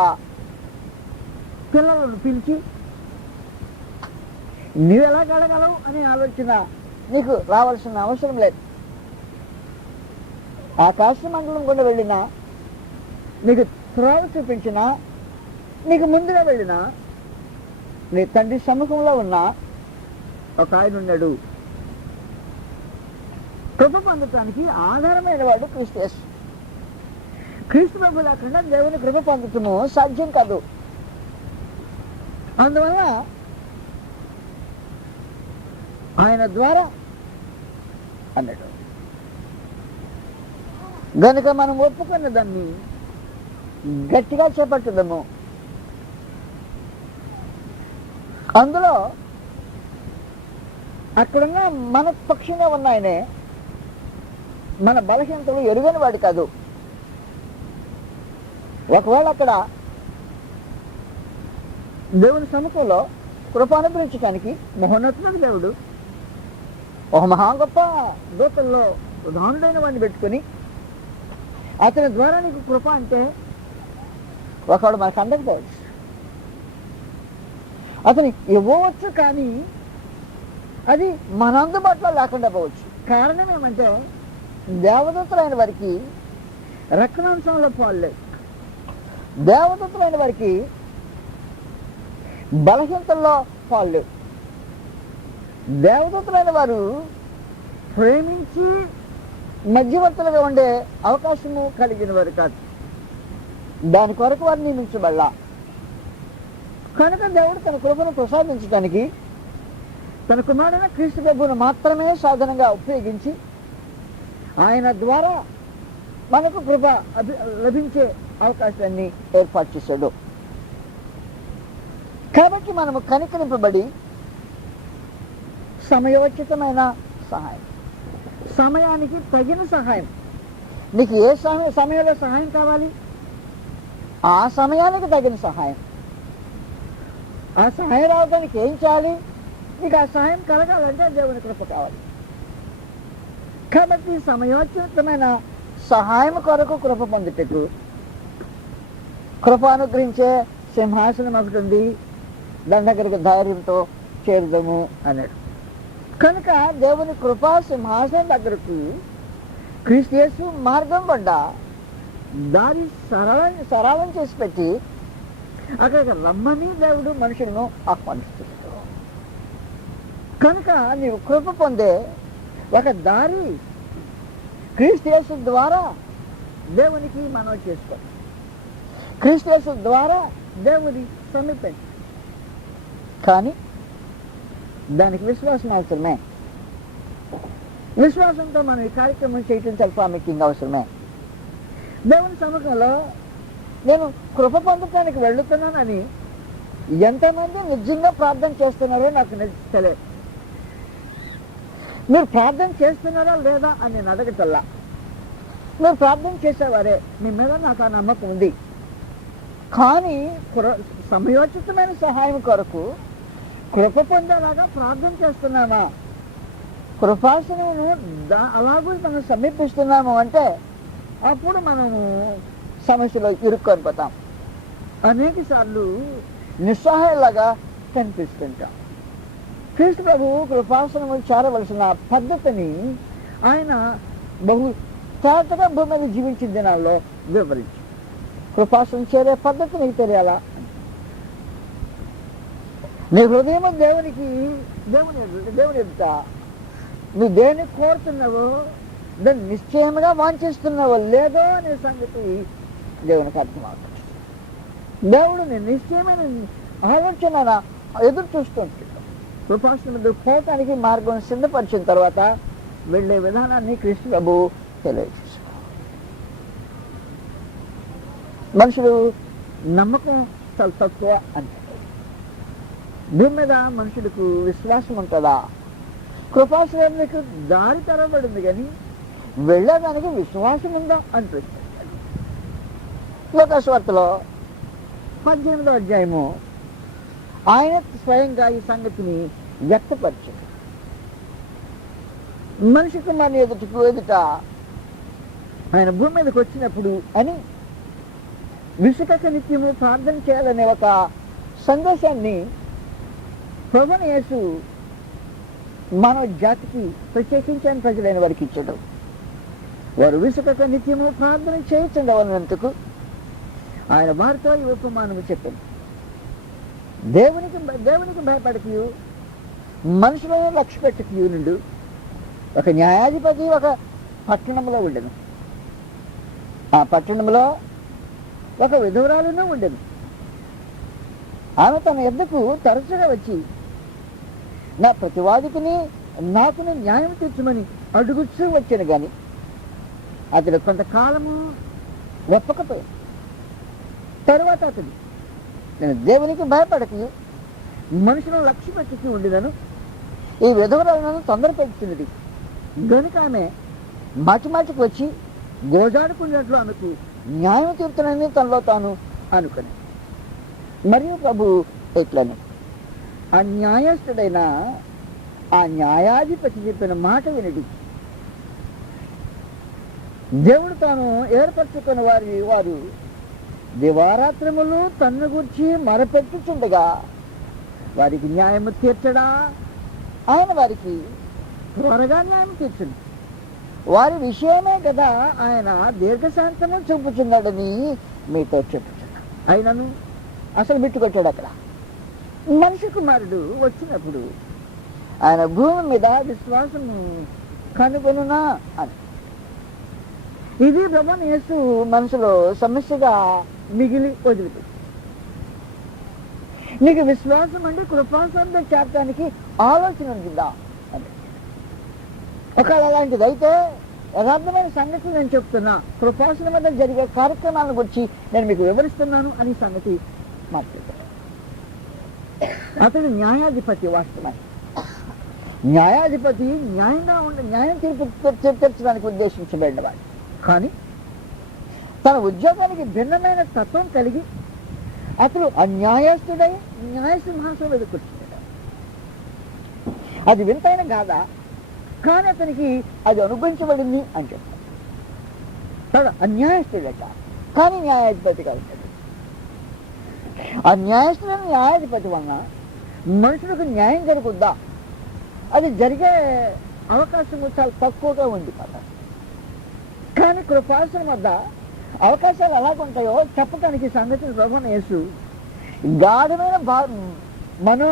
పిల్లలను పిలిచి, నీవెలా గడగలవు అనే ఆలోచన నీకు రావాల్సిన అవసరం లేదు. ఆకాశ మండలం గుండా వెళ్ళినా, నీకు త్రోవ చూపించినా, నీకు ముందుగా వెళ్ళినా, నీ తండ్రి సముఖంలో ఉన్న ఒక ఆయన ఉన్నాడు. కృప పొందటానికి ఆధారమైన వాడు క్రీస్తు యేసు. క్రీస్తు ప్రభు లేకుండా దేవుని కృప పొందటము సాధ్యం కాదు. అందువల్ల ఆయన ద్వారా అన్నాడు. గనుక మనం ఒప్పుకున్న దాన్ని గట్టిగా చేపట్టుదాము. అందులో అక్కడున్న మన పక్షంగా ఉన్న ఆయనే మన బలహీనతలు ఎరుగని వాడు కాదు. ఒకవేళ అక్కడ దేవుని సముఖంలో కృప అనుగ్రహించడానికి మహోన్నతుడైన దేవుడు ఒక మహా గొప్ప దూతల్లో ప్రధానుడైన వాడిని పెట్టుకుని అతని ద్వారా నీకు కృప అంటే ఒకడు మనకు అందకపోవచ్చు, అతని ఇవ్వవచ్చు, కానీ అది మన అందుబాటులో లేకుండా పోవచ్చు. కారణం ఏమంటే దేవదూతలైన వారికి రక్తాంశంలో పాలు లేదు. దేవదూతలైన వారికి బలహీనతల్లో పాలు లేవు. దేవదూతలైన వారు ప్రేమించి మధ్యవర్తులుగా ఉండే అవకాశము కలిగిన వారు కాదు. దాని కొరకు వారు నియమించబడలా. కనుక దేవుడు తన కృపను ప్రసాదించడానికి తన కుమారుడైన క్రీస్తు ప్రభువును మాత్రమే సాధనంగా ఉపయోగించి ఆయన ద్వారా మనకు కృప లభించే అవకాశాన్ని ఏర్పాటు చేశాడు. కాబట్టి మనము కనికరింపబడి సమయోచితమైన సహాయం, సమయానికి తగిన సహాయం, నీకు ఏ సమయంలో సహాయం కావాలి ఆ సమయానికి తగిన సహాయం, ఆ సహాయం రావడానికి ఏం చేయాలి, నీకు ఆ సహాయం కలగాలంటే దేవుని కృప కావాలి. కాబట్టి సమయోచితమైన సహాయం కొరకు కృప పొందుటకు కృప అనుగ్రహించే సింహాసనం ఒకటి ఉంది, దాని దగ్గరకు ధైర్యంతో చేరుదాము అన్నాడు. కనుక దేవుని కృపా సింహాసనం దగ్గరకు క్రీస్తు యేసు మార్గం పడ్డ దారి సరళం చేసి పెట్టి అక్కడికి రమ్మని దేవుడు మనుషులను ఆహ్వానిస్తున్నాడు. కనుక నీవు కృప పొందే ఒక దారి క్రీస్తు యేసు ద్వారా దేవునికి మనవి చేసుకో. క్రీస్తు యేసు ద్వారా దేవుని సమీపించు, కానీ దానికి విశ్వాసం అవసరమే. విశ్వాసంతో మనం ఈ కార్యక్రమం చేయటం చాలా ప్రాముఖ్యంగా అవసరమే. దేవుని సముఖంలో నేను కృప పొందటానికి వెళ్తున్నానని ఎంతమంది నిజంగా ప్రార్థన చేస్తున్నారో నాకు తెలియదు. మీరు ప్రార్థన చేస్తున్నారా లేదా అని నేను అడగటల్లా. మీరు ప్రార్థన చేసేవారే, మీ మీద నాకు ఆ నమ్మకం ఉంది. కానీ సమయోచితమైన సహాయం కొరకు కృప పొందేలాగా ప్రార్థన చేస్తున్నామా, కృపాసనను అలాగూ మనం సమీపిస్తున్నాము అంటే అప్పుడు మనము సమస్యలో ఇరుక్కొని పోతాం. అనేక సార్లు నిస్సహాయంలాగా కనిపిస్తుంటాం. క్రీస్తు ప్రభు కృపాసనము చేరవలసిన పద్ధతిని ఆయన బహు తేటగా భూమి మీద జీవించిన దినాల్లో వివరించి, కృపాసనం చేరే పద్ధతి నీకు తెలియాలా, నీ హృదయం దేవుని ఎదుట నువ్వు దేన్ని కోరుతున్నావో దాన్ని నిశ్చయంగా వాంఛిస్తున్నావో లేదో అనే సంగతి దేవునికి అర్థమవుతుంది. దేవుడు నేను నిశ్చయమైన ఆలోచన ఎదురు చూస్తుంటాడు. కృపాసనం మీద పోవటానికి మార్గం సిద్ధపరిచిన తర్వాత వెళ్ళే విధానాన్ని క్రీస్తు ప్రభు తెలియజేశారు. మనుషులు నమ్మకం చాలా తక్కువ అంటారు. భూమి మీద మనుషులకు విశ్వాసం ఉంటుందా? కృపాశ్రయానికి దారి తెరబడింది కానీ వెళ్ళేదానికి విశ్వాసం ఉందా అనిపిస్తుంది. లోకాసువార్తలో 18వ అధ్యాయము ఆయన స్వయంగా ఈ సంగతిని వ్యక్తపరిచాడు. మనిషి కుమారుని ఎదుట ఆయన భూమి మీదకి వచ్చినప్పుడు అని విసుకక నిత్యము ప్రార్థన చేయాలనే ఒక సందేశాన్ని ప్రభువైన యేసు మానవ జాతికి ప్రత్యేకించిన ప్రజలైన వారికి ఇచ్చాడు. వారు విసుకక నిత్యము ప్రార్థన చేయించండవన్నందుకు ఆయన వారితో ఈ ఉపమానము చెప్పింది. దేవునికి భయపడకయు మనుషులను లక్ష్య పెట్టకయు నుండి ఒక న్యాయాధిపతి ఒక పట్టణంలో ఉండెను. ఆ పట్టణంలో ఒక విధవరాలును ఉండెను. ఆమె తన యొద్దకు తరచుగా వచ్చి నా ప్రతివాదికిని నాకుని న్యాయం తీర్చమని అడుగుచూ వచ్చాను కానీ అతడు కొంతకాలము ఒప్పకపోయాడు. తరువాత అతడు నేను దేవునికి భయపడక మనుషులను లక్ష్య పెట్టుకు ఉండినను ఈ విధవరాలను తొందర పెట్టుతున్నది గనుక ఆమె మాటికి వచ్చి గోజాడుకున్నట్లు ఆమెకు న్యాయం తీర్చునని తనలో తాను అనుకుని, మరియు ప్రభు ఎట్లని ఆ న్యాయస్థుడైన ఆ న్యాయాధిపతి చెప్పిన మాట వినడి. దేవుడు తాను ఏర్పరచుకున్న వారు దివారాత్రములు తన్ను గురించి మరపెట్టుచుండగా వారికి న్యాయము తీర్చడా? ఆయన వారికి త్వరగా న్యాయం తీర్చును. వారి విషయమే కదా ఆయన దీర్ఘశాంతము చూపుచున్నాడని మీతో చెప్పుచున్నా. ఆయనను అసలు బిట్టుకొచ్చాడు. అక్కడ మనిషి కుమారుడు వచ్చినప్పుడు ఆయన భూమి మీద విశ్వాసము కనుగొనునా అని. ఇది ప్రభువైన యేసు మనసులో సమస్యగా మిగిలి వదిలిపెట్టి, నీకు విశ్వాసం అంటే కృపాసనంలో చేరటానికి ఆలోచన ఉందా అని. ఒకవేళ అలాంటిది అయితే యథార్థమైన సంగతి నేను చెప్తున్నా, కృపాసనం మీద జరిగే కార్యక్రమాలను గురించి నేను మీకు వివరిస్తున్నాను అని సంగతి మాట్లాడుతున్నాను. అతడు న్యాయాధిపతి. వాస్తవాన్ని న్యాయాధిపతి న్యాయం తీర్పు తీర్చడానికి ఉద్దేశించబడినవాడు. కానీ తన ఉద్యోగానికి భిన్నమైన తత్వం కలిగి అతడు అన్యాయస్తుడై న్యాయసింహాసనం మీద కూర్చున్నాడు. అది వింతైన కాదా? కానీ అతనికి అది అనుభవించబడింది అని చెప్తాడు. తను అన్యాయస్తుడట, కానీ న్యాయాధిపతి కాదు. ఆ న్యాయస్తుడైన న్యాయాధిపతి వలన మనుషులకు న్యాయం జరుగుద్దా? అది జరిగే అవకాశం చాలా తక్కువగా ఉంది కదా. కానీ కృపాసనం వద్ద అవకాశాలు ఎలాగుంటాయో చెప్పడానికి సంగతిని ప్రభువైన యేసు గాఢమైన మనో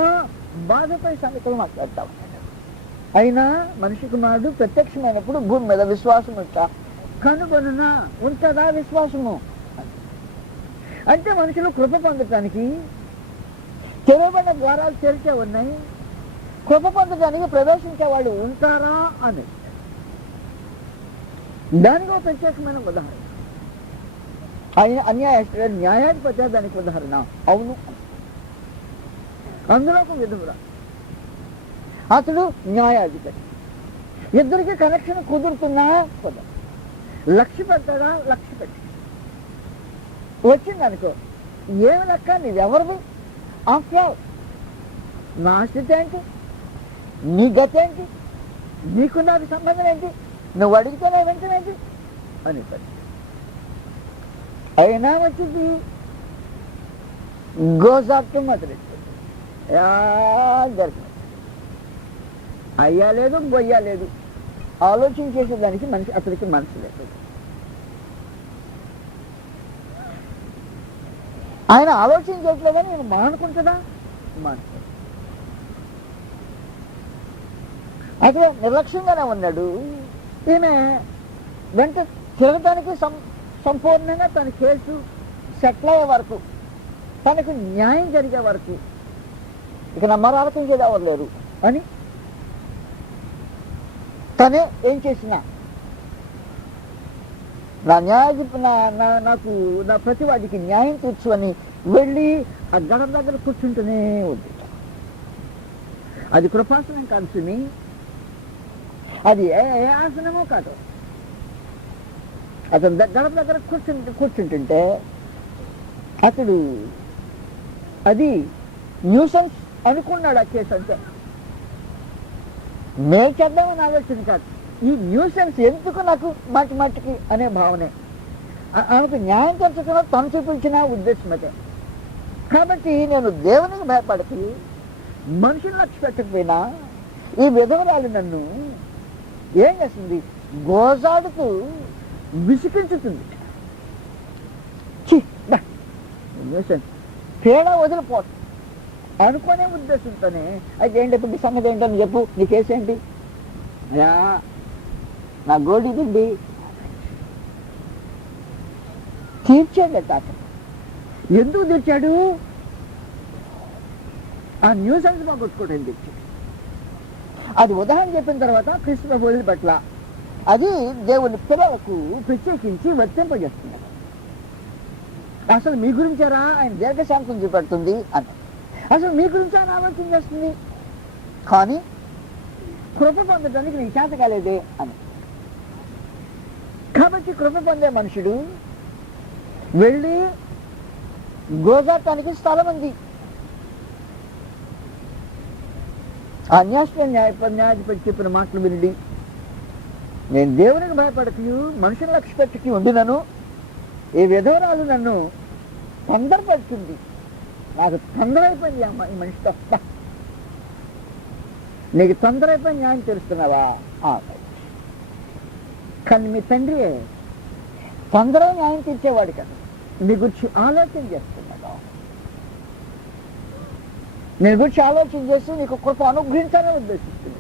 బాధపై సంగతులు మాట్లాడతా ఉన్నాడు. అయినా మనిషి కుమారుడు ప్రత్యక్షమైనప్పుడు భూమి మీద విశ్వాసం కనుగొనునా ఉంటుందా? విశ్వాసము అంటే మనుషులు కృప పొందటానికి తెరవబడిన ద్వారాలు తెరిచే ఉన్నాయి, కృప పొందడానికి ప్రవేశించే వాళ్ళు ఉంటారా అని. దానికి ఒక ప్రత్యేకమైన ఉదాహరణ. ఆయన న్యాయాధిపతి దానికి ఉదాహరణ. అవును, అందులో ఒక విధువురా, అతడు న్యాయాధిపతి. ఇద్దరికి కనెక్షన్ కుదురుతున్నా కుదరదు. లక్ష్య పెడతాడా? లక్ష్య పెట్టి వచ్చింది అనుకో, ఏమి లెక్క, నీవెవరివి? ఆఫ్టర్ ఆల్ నా స్థితి ఏంటి, నీ గతి ఏంటి, నీకు నాకు సంబంధం ఏంటి, నువ్వు అడిగితేనే వెంటనేంటి అని పడి అయినా వచ్చింది గోజాప్కి మొదలెట్టింది. దొరకలేదు, అయ్యా లేదు, బొయ్యా లేదు, ఆలోచన చేసేదానికి అతనికి మనసు లేదు. ఆయన ఆలోచన చేయట్లేదని నేను మానుకుంటుందా? మానుకో. అక్కడ నిర్లక్ష్యంగానే ఉన్నాడు. ఈమె వెంట తిరగటానికి సంపూర్ణంగా తన కేసు సెటిల్ అయ్యే వరకు, తనకు న్యాయం జరిగే వరకు ఇక నమ్మరు ఆలోచించేది ఎవరు లేరు అని తనే ఏం చేసినా నాకు నా ప్రతివాడికి న్యాయం తీర్చు అని వెళ్ళి ఆ గడప దగ్గర కూర్చుంటూనే ఉంది. అది కృపాసనం కాదు సుమి, అది ఏ ఆసనమో కాదు. అతను గడప దగ్గర కూర్చుంటుంటే అతడు అది న్యూసెన్స్ అనుకున్నాడు. ఆ కేసు అంతే, మేలు చేద్దామని ఆలోచన కాదు. ఈ న్యూసెన్స్ ఎందుకు నాకు మాటికి అనే భావనే. ఆమెకు న్యాయం తెచ్చకుండా తను చూపించిన ఉద్దేశం అదే. కాబట్టి నేను దేవునికి భయపడితే మనుషులు లక్ష్య పెట్టకపోయినా ఈ విధవరాలు నన్ను ఏం చేస్తుంది, గోజాడుతూ విసికించుతుంది. తేడా వదిలిపోతుంది అనుకునే ఉద్దేశంతోనే. అయితే ఏంటి ఇప్పుడు సంగతి ఏంటని చెప్పు, నీ కేసు ఏంటి? అయ్యా నా గోల్డ్ ఇదండి తీర్చాడు. తాత ఎందుకు తీర్చాడు? ఆ న్యూసెన్స్ మా కొట్టుకోవడం తెచ్చాడు. అది ఉదాహరణ చెప్పిన తర్వాత క్రీస్తు బోధన పట్ల అది దేవుని పిల్లలకు ప్రత్యేకించి వర్తింపజేస్తున్నారు. అసలు మీ గురించారా ఆయన దీర్ఘశాంతం చూపెడుతుంది అని, అసలు మీ గురించి ఆయన ఆలోచన చేస్తుంది. కానీ కృప పొందడానికి నీకు చేత కాలేదే అని. కాబట్టి కృప పొందే మనుషుడు వెళ్ళి గోజాటానికి స్థలం ఉంది. ఆ న్యాయాధిపతి చెప్పిన మాటలు వినండి. నేను దేవునికి భయపడకు, మనుషుల లక్ష్య పెట్టుకి ఉండినను ఈ విధవరాలు నన్ను తొందరపడుతుంది. నాకు తొందర అయిపోయింది అమ్మ ఈ మనిషితో. నీకు తొందర అయిపోయి న్యాయం తెలుస్తున్నావా? కానీ మీ తండ్రి తొందర న్యాయం తీర్చేవాడు కదా, నీ గురించి ఆలోచన చేస్తున్నాడు. నీ గురించి ఆలోచన చేస్తూ నీకు కృప అనుగ్రహించాలని ఉద్దేశిస్తుంది.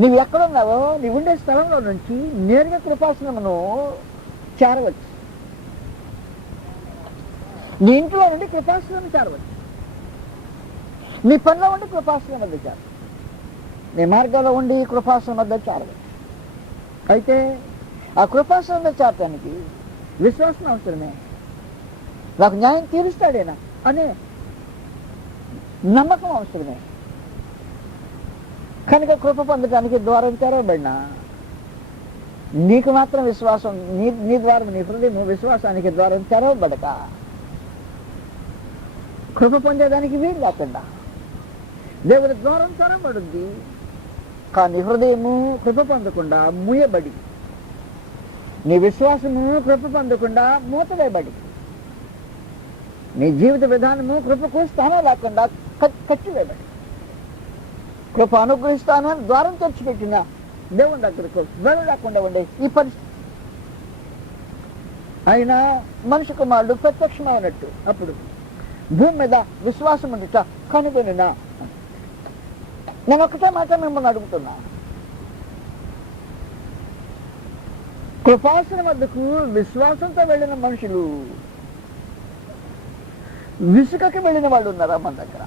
నువ్వు ఎక్కడున్నావో నీ ఉండే స్థలంలో నుంచి నేరుగా కృపాసనమును చేరవచ్చు. నీ ఇంట్లో నుండి కృపాసనం చేరవచ్చు. నీ పనిలో ఉండి కృపాసనం వద్ద చేరవచ్చు. నీ మార్గంలో ఉండి కృపాసనం వద్ద చేరవచ్చు. అయితే ఆ కృపాసనం వద్ద చేరటానికి విశ్వాసం అవసరమే. నాకు న్యాయం తీరుస్తాడేనా అనే నమ్మకం అవసరమే. కనుక కృప పొందడానికి ద్వారం తెరవబడినా నీకు మాత్రం విశ్వాసం, నీ ద్వారం, నీ హృదయం విశ్వాసానికి ద్వారం తెరవబడక కృప పొందేదానికి వీలు లేకుండా దేవుని ద్వారం తెరవబడింది. కానీ హృదయము కృప పొందకుండా మూయబడి, నీ విశ్వాసము కృప పొందకుండా మూతవేయబడి, నీ జీవిత విధానము కృపకు స్థానం లేకుండా కట్టివేయబడి, కృప అనుగ్రహిస్తానని ద్వారం తెచ్చిపెట్టిన దేవుని దగ్గరకు వెళ్ళలేకుండా ఉండే ఈ పరిస్థితి. అయినా మనిషి కుమారుడు ప్రత్యక్షమైనట్టు అప్పుడు భూమి మీద విశ్వాసం ఉండుట కనుగొనినా. నేను ఒకటే మాట మిమ్మల్ని అడుగుతున్నా, కృపాసన వద్దకు విశ్వాసంతో వెళ్ళిన మనుషులు విసుకకి వెళ్ళిన వాళ్ళు ఉన్నారా మన దగ్గర?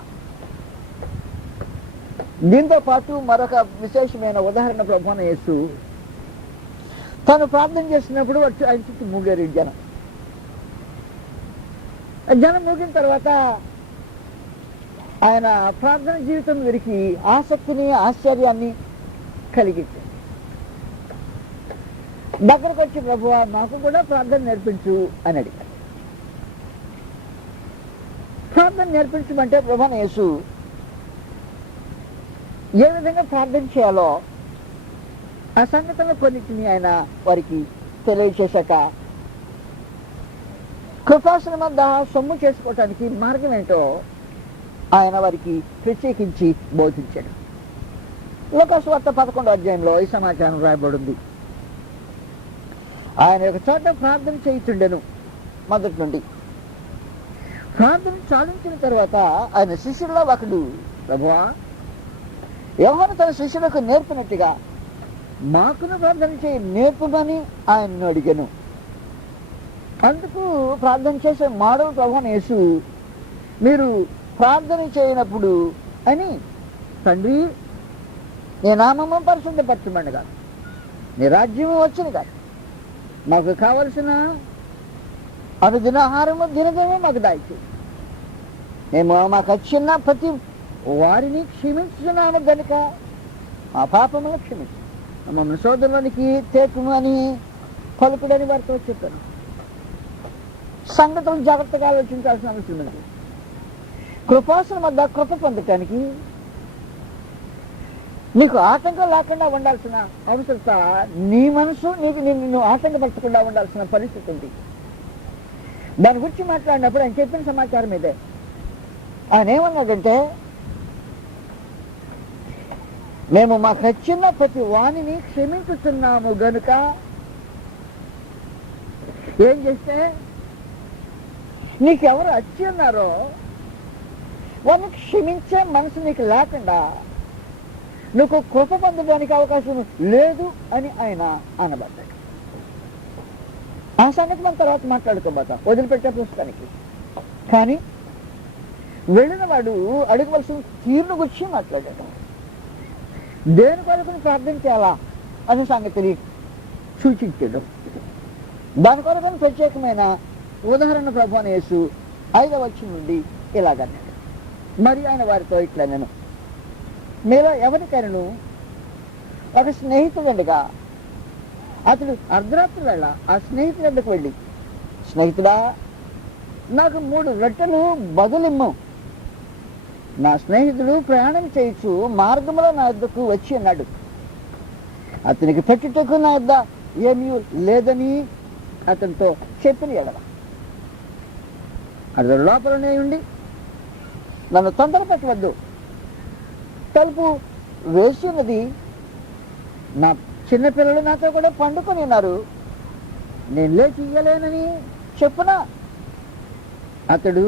దీంతో పాటు మరొక విశేషమైన ఉదాహరణ ప్రభువైన యేసు తను ప్రార్థన చేస్తున్నప్పుడు వచ్చి ఆయన చుట్టూ మూగారు జనం మూగిన తర్వాత ఆయన ప్రార్థన జీవితం వీరికి ఆసక్తిని ఆశ్చర్యాన్ని కలిగించింది. దగ్గరకు వచ్చి ప్రభువా మాకు కూడా ప్రార్థన నేర్పించు అని అడిగారు. ప్రార్థన నేర్పించమంటే ప్రభువైన యేసు ఏ విధంగా ప్రార్థన చేయాలో ఆ సంగతులను కొన్నిటిని ఆయన వారికి తెలియచేశాక కృపాసనం వద్ద సొమ్ము చేసుకోవటానికి మార్గం ఏంటో ఆయన వారికి ప్రత్యేకించి బోధించాడు. లూకాసు వార్త 11వ అధ్యాయంలో ఈ సమాచారం రాయబడింది. ఆయన ఒక చోట ప్రార్థన చేయుచుండెను. మొదటి నుండి ప్రార్థన చాలించిన తర్వాత ఆయన శిష్యుల్లో ఒకడు, ప్రభువా యోహాను తన శిష్యులకు నేర్పినట్టుగా మాకును ప్రార్థన చేయి నేర్పమని ఆయన్ను అడిగాను. అందుకు ప్రార్థన చేసే మానవ ప్రభువైన యేసు, మీరు ప్రార్థన చేయనప్పుడు అని, తండ్రి నీ నామము పరిశుద్ధపరచమని కాదు, నీ రాజ్యము వచ్చింది కాదు, మాకు కావలసిన అనుదిన ఆహారము దినదినమే మాకు దాయిచేయి, మేము మాకు వచ్చిన ప్రతి వారిని క్షమించున్నాను కనుక ఆ పాపమును క్షమించు, మమ్మల్ని శోధనలోనికి తేకుము అని పలుకుడని వారితో చెప్పాను. సంగతులు జాగ్రత్తగా ఆలోచించాల్సిన అవసరం ఉంది. కృపాసనం వద్ద కృప పొందటానికి నీకు ఆటంకం లేకుండా ఉండాల్సిన అవసరత, నీ మనసు నిన్ను ఆటంకపరచకుండా ఉండాల్సిన పరిస్థితి ఉంది. దాని గురించి మాట్లాడినప్పుడు ఆయన చెప్పిన సమాచారం ఇదే. ఆయన ఏమన్నాడంటే, మేము మాకు వచ్చిన ప్రతి వాణిని క్షమించుతున్నాము గనుక ఏం చేస్తే నీకెవరు వచ్చి ఉన్నారో వారిని క్షమించే మనసు నీకు లేకుండా నువ్వు కృప పొందడానికి అవకాశం లేదు అని ఆయన అనబడ్డాడు. ఆ సంగతి మనం తర్వాత మాట్లాడుకోబోతాం వదిలిపెట్టే పుస్తకానికి. కానీ వెళ్ళిన వాడు అడగవలసిన తీరును గురించి మాట్లాడాడు. దేని కొరకు ప్రార్థన చేయాలా అనే సంగతిని సూచించాడు. దాని కొరకు ప్రత్యేకమైన ఉదాహరణ ప్రభువైన యేసు 5వ వచనం నుండి ఇలాగన్నాడు. మరి ఆయన వారితో ఇట్లా, నేను మీలో ఎవరికైనా ఒక స్నేహితుడు ఉండగా అతడు అర్ధరాత్రి వేళ ఆ స్నేహితుడి వద్దకు వెళ్ళి, స్నేహితుడా నాకు 3 రొట్టెలు బదులిమ్ము, నా స్నేహితుడు ప్రయాణం చేయొచ్చు మార్గంలో నా వద్దకు వచ్చి అన్నాడు, అతనికి పెట్టుటకు నా వద్ద ఏమీ లేదని అతనితో చెప్పిన ఎడల అతడు లోపలనే ఉండి నన్ను తొందర పెట్టవద్దు, తలుపు వేసి ఉన్నది, నా చిన్నపిల్లలు నాతో కూడా పండుకొని ఉన్నారు, నేను లేచి ఇయ్యలేనని చెప్పునా. అతడు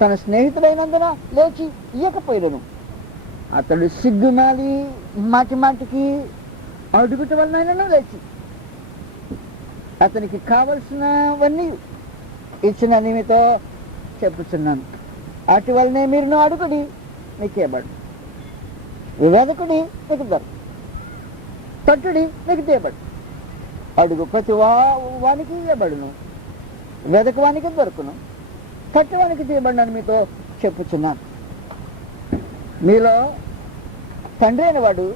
తన స్నేహితుడైనందున లేచి ఇయ్యకపోయినను అతడు సిగ్గుమాలి మాటి మాటికి అడుగుట వలనైనా లేచి అతనికి కావలసినవన్నీ ఇచ్చిన మీతో చెప్పుచున్నాను. అటు వల్లనే మీరు అడుగుడి మీకు ఇవ్వబడు, వెదకుడి మీకు దొరకదు, తట్టుడి మీకు తీయబడు, అడుగు ప్రతి వానికి ఇవ్వబడును, వెదకు వానికి దొరుకును, తట్టువానికి తీయబడినని మీతో చెప్పుచున్నాను. మీలో తండ్రి అయిన వాడు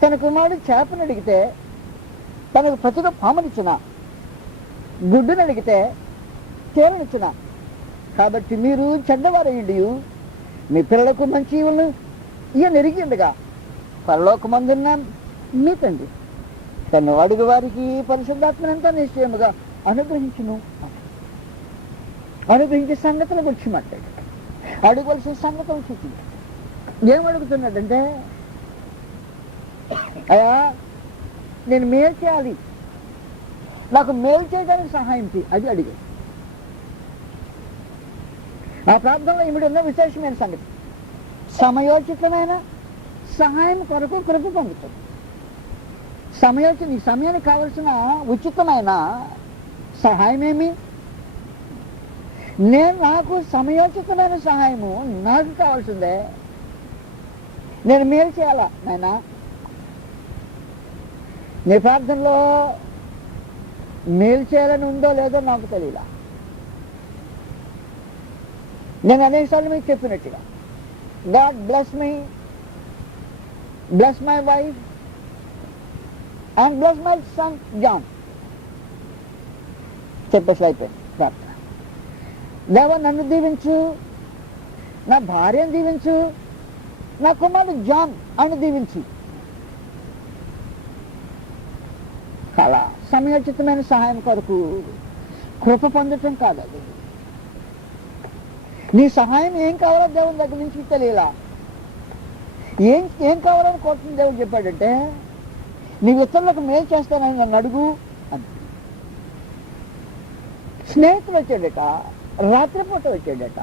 తన కుమారుడు చేపను అడిగితే తనకు ప్రతిగా పామునిచ్చిన, గుడ్డును అడిగితే తేలనిచ్చిన. కాబట్టి మీరు చెడ్డవారయ్యుండి మీ పిల్లలకు మంచి ఇవ్వను ఈయన ఎరిగి ఉండగా పరలోకమందున్న మీ తండ్రి తను అడుగు వారికి పరిశుద్ధాత్మనంతా నిశ్చయముగా అనుగ్రహించును. అనుగ్రహించే సంగతుల గురించి మాట్లాడు, అడగవలసిన సంగతులు సూచించాడు. ఏం అడుగుతున్నాడంటే, అయ్యా నేను మేలు చేయాలి, నాకు మేలు చేయడానికి సహాయం చేయి, అది అడిగాడు. ఆ ప్రాంతంలో ఇమిడి ఉన్న విశేషమైన సంగతి, సమయోచితమైన సహాయం కొరకు కృప పొందుతుంది. ఈ సమయానికి కావలసిన ఉచితమైన సహాయం ఏమి? నేను నాకు సమయోచితమైన సహాయము నాకు కావాల్సిందే. నేను మేలు చేయాలా నాయనా? నీ ప్రార్థనలో మేలు చేయాలని ఉందో లేదో నాకు తెలియలా. నేను అనేకసార్లు మీకు చెప్పినట్టుగా, God bless me, bless my wife and bless my son John చెప్పేసి అయిపోయింది ప్రార్థన. దేవా నన్ను దీవించు, నా భార్యను దీవించు, నా కుమారుడు జాన్ అని దీవించు. అలా సమయోచితమైన సహాయం కొరకు కృప పొందటం కాదు అది. నీ సహాయం ఏం కావాలో దేవుని దగ్గర నుంచి తెలియలా. ఏం కావాలని కోరుతుంది దేవుడు చెప్పాడంటే, నీ ఇతరులకు మేలు చేస్తానని నన్ను అడుగు అని. స్నేహితుడు వచ్చాడట, రాత్రిపూట వచ్చాడట.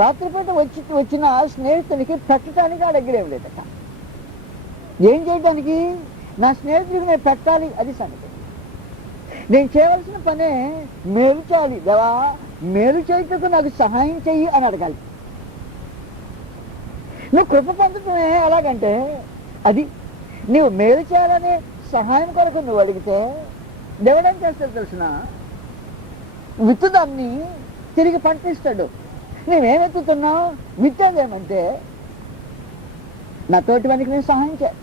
రాత్రిపూట వచ్చిన స్నేహితునికి పెట్టడానికి ఆ దగ్గర ఏం లేదట. ఏం చేయడానికి? నా స్నేహితుడికి నేను పెట్టాలి, అది సంగతి. నేను చేయవలసిన పనే మేలు చేయాలి. దేవా మేలు చేయటకు నాకు సహాయం చెయ్యి అని అడగాలి. నువ్వు కృప పొందటమే ఎలాగంటే, అది నువ్వు మేలు చేయాలనే సహాయం కొరకు నువ్వు అడిగితే దేవుడు ఏం చేస్తాడు తెలిసిన? విత్తుదాన్ని తిరిగి పంటిస్తాడు. నువ్వేం ఎత్తుతున్నావు? విత్తేదేమంటే నా తోటి వానికి నేను సహాయం చేయాలి.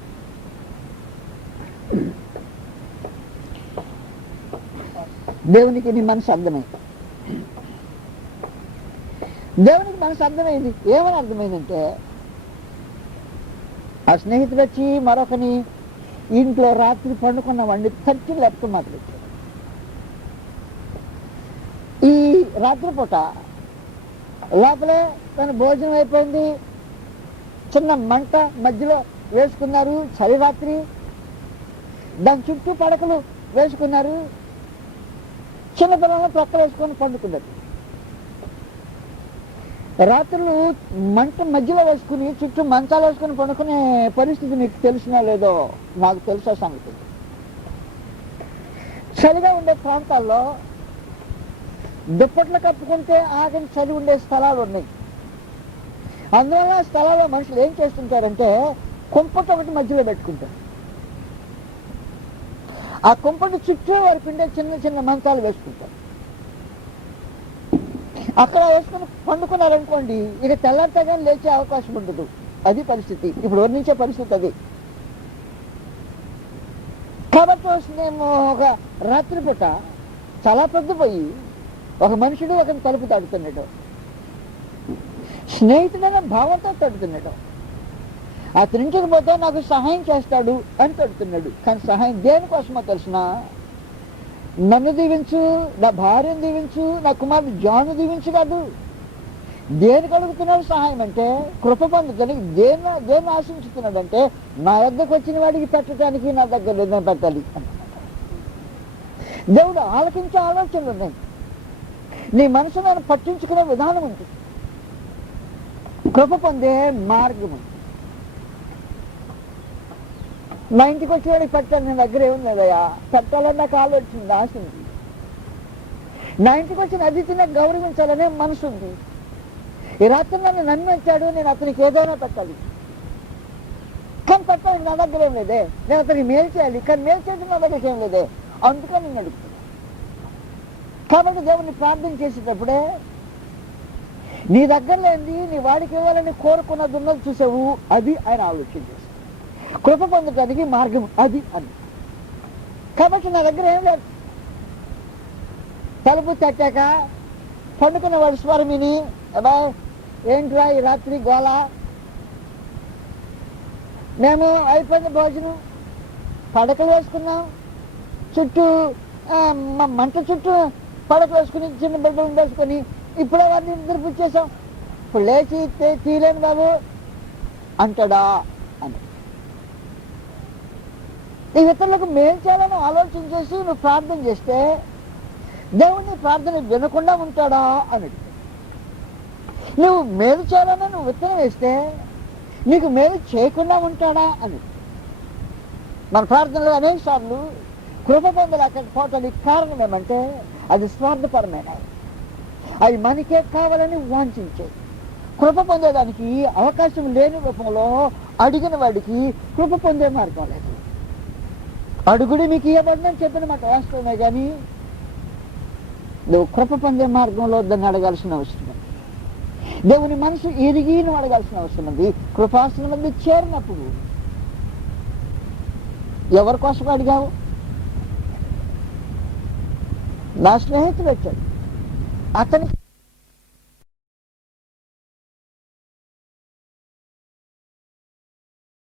దేవునికి నీ మనసు అర్థమైంది. దేవునికి మనసు అర్థమైంది. ఏమని అర్థమైందంటే, ఆ స్నేహితుడు వచ్చి మరొకని ఇంట్లో రాత్రి పండుకున్నవాడిని తట్టి లేకపోతే మొదలెట్టాడు. ఈ రాత్రిపూట లోపలే తన భోజనం అయిపోయింది, చిన్న మంట మధ్యలో వేసుకున్నారు, చలి రాత్రి, దాని చుట్టూ పడకలు వేసుకున్నారు, చిన్నపిల్లలను ప్రక్కలు వేసుకొని పండుకున్నారు. రాత్రులు మంట మధ్యలో వేసుకుని చుట్టూ మంచాలు వేసుకుని పండుకునే పరిస్థితి నీకు తెలిసినా లేదో నాకు తెలుసా సంగతి. చలిగా ఉండే ప్రాంతాల్లో దుప్పట్లు కప్పుకుంటే ఆగని చలి ఉండే స్థలాలు ఉన్నాయి. అందువల్ల స్థలాల్లో మనుషులు ఏం చేస్తుంటారంటే కుంపటి ఒకటి మధ్యలో పెట్టుకుంటారు. ఆ కుంపటి చుట్టూ వారికి ఉండే చిన్న చిన్న మంచాలు వేసుకుంటారు. అక్కడ వేసుకుని పండుకున్నారనుకోండి, ఇక తెల్లారితేగాని లేచే అవకాశం ఉండదు. అది పరిస్థితి, ఇప్పుడు వర్ణించే పరిస్థితి అది. కాబట్టి మేము ఒక రాత్రిపూట చాలా పొద్దుపోయి ఒక మనుషుడు ఒకరిని తలుపు తడుతున్నాడు. స్నేహితుడైన భావంతో తడుతున్నాడు. అతని ఇంటికి పోతే నాకు సహాయం చేస్తాడు అని తడుతున్నాడు. కానీ సహాయం దేనికోసమో తెలిసిన? నన్ను దీవించు, నా భార్యను దీవించు, నా కుమారుడు జాను దీవించు కాదు. దేనికి అడుగుతున్నాడు సహాయం అంటే? కృప పొందడానికి. దేన్ని ఆశించుతున్నాడు అంటే, నా వద్దకు వచ్చిన వాడికి పెట్టడానికి నా దగ్గర ఏదైనా పెట్టాలి. దేవుడు ఆలకించే ఆలోచనలు ఉన్నాయి. నీ మనసు నేను పట్టించుకునే విధానం ఉంటుంది. కృప పొందే మార్గం ఉంది. మా ఇంటికి వచ్చి వాడికి పెట్టాలి, నేను దగ్గర ఏముంది లేదయా, పెట్టాలని నాకు ఆలోచన ఆశ ఉంది. నా ఇంటికి వచ్చిన అతిథిని గౌరవించాలనే మనసు ఉంది. ఈ రాత్రి నన్ను నమ్మించాడు, నేను అతనికి ఏదైనా పెట్టాలి. కానీ పెట్టాలి నా దగ్గర ఏం లేదే. నేను అతనికి మేలు చేయాలి, కానీ మేలు చేయడం నా దగ్గర ఏం లేదే. అందుకని నేను అడుగుతాను. కాబట్టి దేవుణ్ణి ప్రార్థన చేసేటప్పుడే నీ దగ్గర లేనిది నీ వాడికి ఇవ్వాలని కోరుకున్నది ఉన్నది చూసావు, అది ఆయన ఆలోచన చేస్తాడు. కృప పొందడానికి మార్గం అది అని. కాబట్టి నా దగ్గర ఏం లేదు. తలుపు తట్టాక పండుకున్న వాడు స్వరం విని, అబ్బా ఏంట్రా ఈ రాత్రి గోళ, మేము అయిపోయిన భోజనం పడకలు వేసుకున్నాం, చుట్టూ మంట చుట్టూ పడకలు వేసుకుని చిన్న బిడ్డలు వేసుకొని ఇప్పుడే వారిని నిద్రపుచ్చేసాం, ఇప్పుడు లేచి తీయలేను బాబు అంటాడా అని. ఈ ఇతరులకు మేలు చేయాలని ఆలోచన చేసి నువ్వు ప్రార్థన చేస్తే దేవుడిని ప్రార్థన వినకుండా ఉంటాడా అని. నువ్వు మేలు చేయాలని నువ్వు విత్తనం వేస్తే నీకు మేలు చేయకుండా ఉంటాడా అని. మన ప్రార్థనలో అనేక సార్లు కృప పొందలేకపోవటానికి కారణం ఏమంటే అది స్వార్థపరమైన. అవి మనకే కావాలని వాంఛించాయి. కృప పొందేదానికి అవకాశం లేని రూపంలో అడిగిన వాడికి కృప పొందే మార్గం లేదు. అడుగుడు మీకు ఇవ్వబడిందని చెప్పిన మాట వాస్తవమే, కానీ నువ్వు కృప పొందే మార్గంలో దాన్ని అడగాల్సిన అవసరం ఉంది. దేవుని మనసు ఎరిగి నువ్వు అడగాల్సిన అవసరం ఉంది. కృపాసనం మంది చేరినప్పుడు ఎవరి కోసం అడిగావు? నా స్నేహితుడు వచ్చాడు, అతనికి